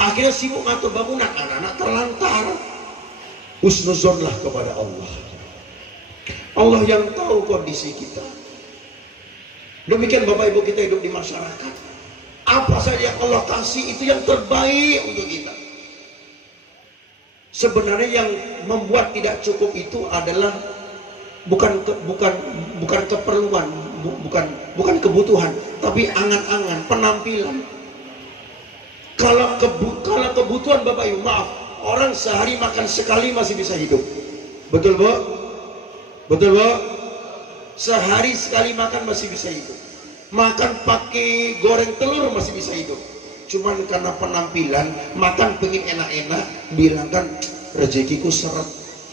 Akhirnya sibuk ngatur bangunan, anak-anak terlantar. Husnuzonlah kepada Allah. Allah yang tahu kondisi kita. Demikian Bapak Ibu kita hidup di masyarakat. Apa saja yang Allah kasih itu yang terbaik untuk kita. Sebenarnya yang membuat tidak cukup itu adalah bukan keperluan, bukan kebutuhan, tapi angan-angan, penampilan. Kalau kebutuhan Bapak Ibu, maaf, orang sehari makan sekali masih bisa hidup. Betul Bu? Betul Bu? Sehari sekali makan masih bisa hidup. Makan pakai goreng telur masih bisa hidup. Cuman karena penampilan, makan pengen enak-enak, bilang kan rezekiku seret.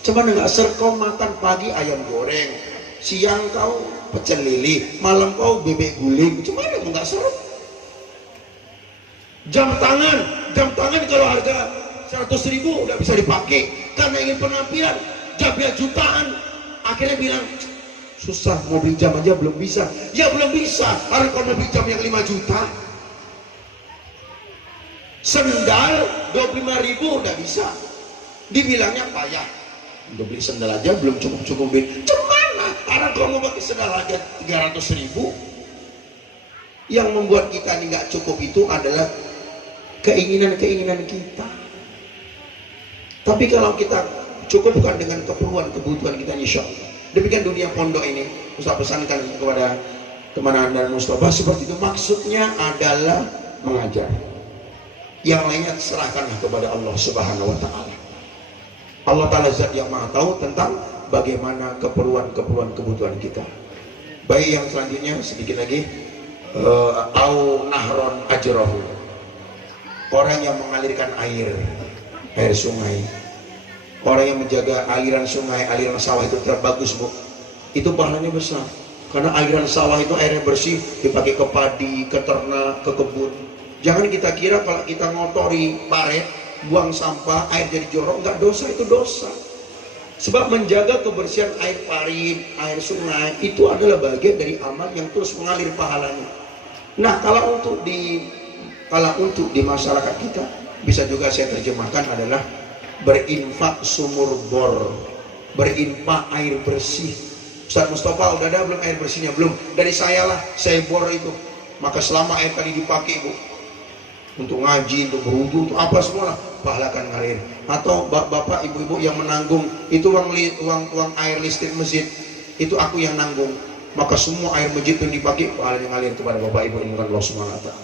Cuman nggak seret, kau makan pagi ayam goreng, siang kau pecel lele, malam kau bebek guling. Cuman nggak seret. Jam tangan kalau harga 100.000 udah bisa dipakai. Karena ingin penampilan, jamnya jutaan. Akhirnya bilang, susah mau beli jam aja belum bisa. Ya belum bisa, harus kau mau beli jam yang 5 juta. Sendal 25.000 udah bisa. Dibilangnya payah. Udah beli sendal aja belum cukup-cukupin. Cemana? Karena kau mau pakai sendal harga 300.000. Yang membuat kita ini nggak cukup itu adalah keinginan-keinginan kita. Tapi kalau kita cukup bukan dengan kebutuhan kita, insya Allah. Demikian dunia pondok ini, Ustaz pesankan kepada teman Anda Mustafa seperti itu. Maksudnya adalah mengajar. Yang lainnya serahkanlah kepada Allah Subhanahu wa Ta'ala. Allah Ta'ala zat yang maha tahu tentang bagaimana keperluan kebutuhan kita. Baik, yang selanjutnya sedikit lagi, au nahron ajrohu, orang yang mengalirkan air sungai, orang yang menjaga aliran sungai, aliran sawah itu terbagus Bu, itu pahalanya besar. Karena aliran sawah itu airnya bersih, dipakai ke padi, ke ternak, ke kebun. Jangan kita kira kalau kita ngotori paret, buang sampah, air jadi jorok, enggak, dosa, itu dosa. Sebab menjaga kebersihan air parit, air sungai, itu adalah bagian dari amal yang terus mengalir pahalanya. Nah, kalau untuk di masyarakat kita, bisa juga saya terjemahkan adalah berinfak sumur bor, berinfak air bersih. Ustaz Mustafa, udah ada belum air bersihnya? Belum. Dari saya lah, saya bor itu. Maka selama air tadi dipakai Bu, untuk ngaji, untuk berwudu, untuk apa semua lah, pahala akan ngalir. Atau bapak ibu-ibu yang menanggung itu uang air listrik masjid, itu aku yang nanggung, maka semua air masjid yang dipakai pahala yang ngalir kepada bapak ibu yang Allah Subhanahu wa Ta'ala.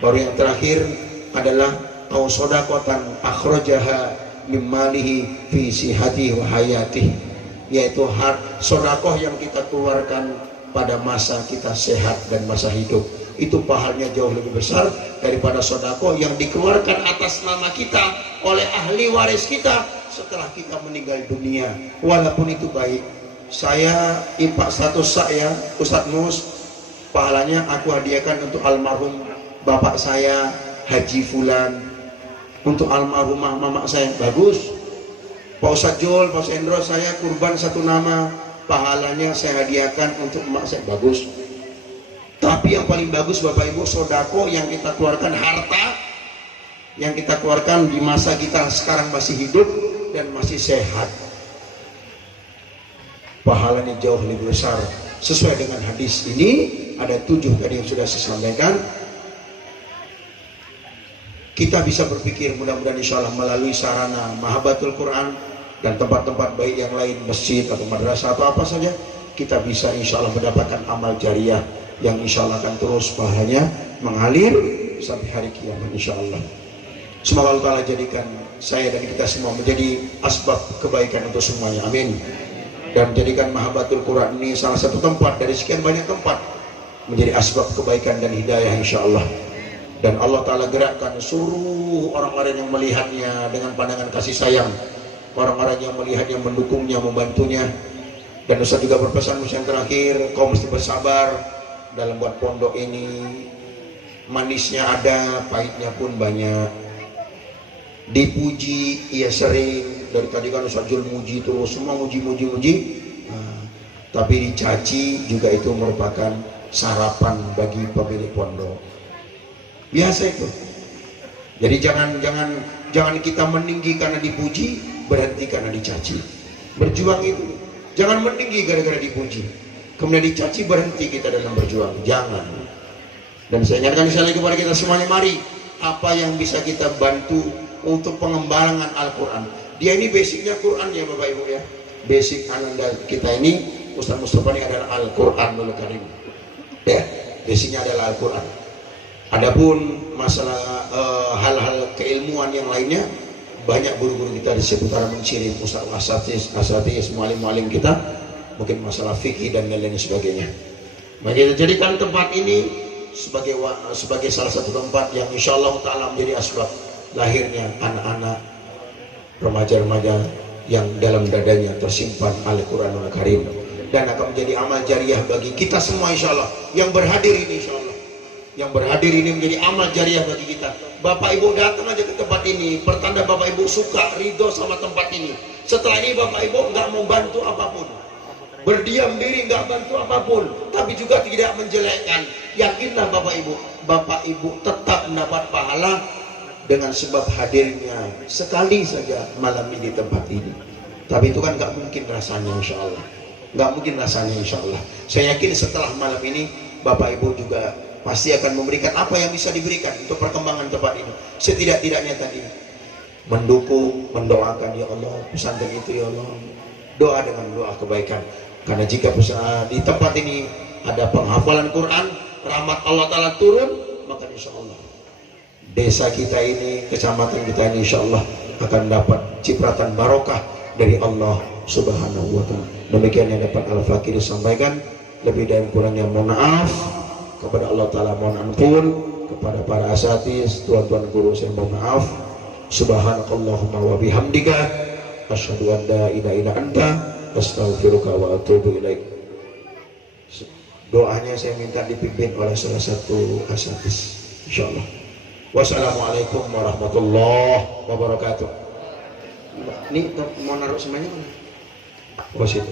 Baru yang terakhir adalah au sodakotan akhrajaha mimalihi fi sihati wa hayati, yaitu sodakoh yang kita keluarkan pada masa kita sehat dan masa hidup. Itu pahalanya jauh lebih besar daripada sodakoh yang dikeluarkan atas nama kita oleh ahli waris kita setelah kita meninggal dunia. Walaupun itu baik, saya infak 100 sak ya Ustadz Mus, pahalanya aku hadiahkan untuk almarhum bapak saya Haji Fulan, untuk almarhumah mama saya, bagus. Pak Ustadz Jol, Pak Ustadz Endro, saya kurban satu nama, pahalanya saya hadiahkan untuk emak saya, bagus. Tapi yang paling bagus Bapak Ibu, sodako yang kita keluarkan, harta yang kita keluarkan di masa kita sekarang masih hidup dan masih sehat, pahalanya jauh lebih besar. Sesuai dengan hadis ini, ada 7 tadi yang sudah saya sampaikan. Kita bisa berpikir mudah-mudahan insya Allah melalui sarana Mahabbatul Quran dan tempat-tempat baik yang lain, masjid atau madrasah atau apa saja, kita bisa insya Allah mendapatkan amal jariah yang insya Allah akan terus pahalanya mengalir sampai hari kiamat insya Allah. Semoga Allah Ta'ala jadikan saya dan kita semua menjadi asbab kebaikan untuk semuanya, amin. Dan menjadikan Mahabbatul Quran ini salah satu tempat dari sekian banyak tempat menjadi asbab kebaikan dan hidayah insya Allah. Dan Allah Ta'ala gerakkan seluruh orang-orang yang melihatnya dengan pandangan kasih sayang, orang-orang yang melihatnya, mendukungnya, membantunya. Dan Ustaz juga berpesan yang terakhir, kau mesti bersabar dalam buat pondok ini. Manisnya ada, pahitnya pun banyak. Dipuji, ia sering. Dari tadi kan Ustaz Jul muji terus, semua muji. Tapi dicaci juga itu merupakan sarapan bagi pemilik pondok. Biasa itu. Jadi jangan kita meninggi karena dipuji, berhenti karena dicaci. Berjuang itu. Jangan meninggi gara-gara dipuji, kemudian dicaci, berhenti kita dalam berjuang. Jangan. Dan saya ingatkan sekali kepada kita semuanya, mari apa yang bisa kita bantu untuk pengembangan Al-Quran. Dia ini basicnya Quran ya Bapak Ibu ya. Basic ananda kita ini, Ustaz Mustafa ini adalah Al-Quranul Karim. Ya, basicnya adalah Al-Quran. Adapun masalah hal-hal keilmuan yang lainnya, banyak guru-guru kita di seputaran mencirim, Ustaz Asatis, mualim-mualim kita, mungkin masalah fikih dan lain-lain sebagainya. Maka kita jadikan tempat ini sebagai salah satu tempat yang insya Allah Ta'ala menjadi asbab lahirnya anak-anak, remaja-remaja yang dalam dadanya tersimpan Al-Quranul Karim, dan akan menjadi amal jariah bagi kita semua insya Allah yang berhadir ini. Insya Allah yang berhadir ini menjadi amal jariah bagi kita. Bapak Ibu datang aja ke tempat ini, pertanda Bapak Ibu suka, ridho sama tempat ini. Setelah ini Bapak Ibu nggak mau bantu apapun, berdiam diri nggak bantu apapun, tapi juga tidak menjelekkan. Yakinlah Bapak Ibu tetap mendapat pahala dengan sebab hadirnya sekali saja malam ini di tempat ini. Tapi itu kan nggak mungkin rasanya insya Allah, nggak mungkin rasanya insya Allah. Saya yakin setelah malam ini Bapak Ibu juga pasti akan memberikan apa yang bisa diberikan untuk perkembangan tempat ini. Setidak-tidaknya tadi mendukung, mendoakan, ya Allah pesantren itu ya Allah, doa dengan doa kebaikan. Karena jika di tempat ini ada penghafalan Quran, rahmat Allah Ta'ala turun, maka insya Allah desa kita ini, kecamatan kita ini insya Allah akan dapat cipratan barokah dari Allah Subhanahu wa Ta'ala. Demikian yang dapat Al-Fakir sampaikan. Lebih dan kurangnya mohon maaf. Kepada Allah Ta'ala mohon ampun, kepada para asatis, tuan-tuan guru saya mohon maaf. Subhanakallahumma wa bihamdika asyhadu an la ilaha illa anta astaghfiruka wa atubu ilaik. Doanya saya minta dipimpin oleh salah satu asatis insyaallah. Wassalamualaikum warahmatullahi wabarakatuh. Ini mau naruh semuanya mana? Oh situ.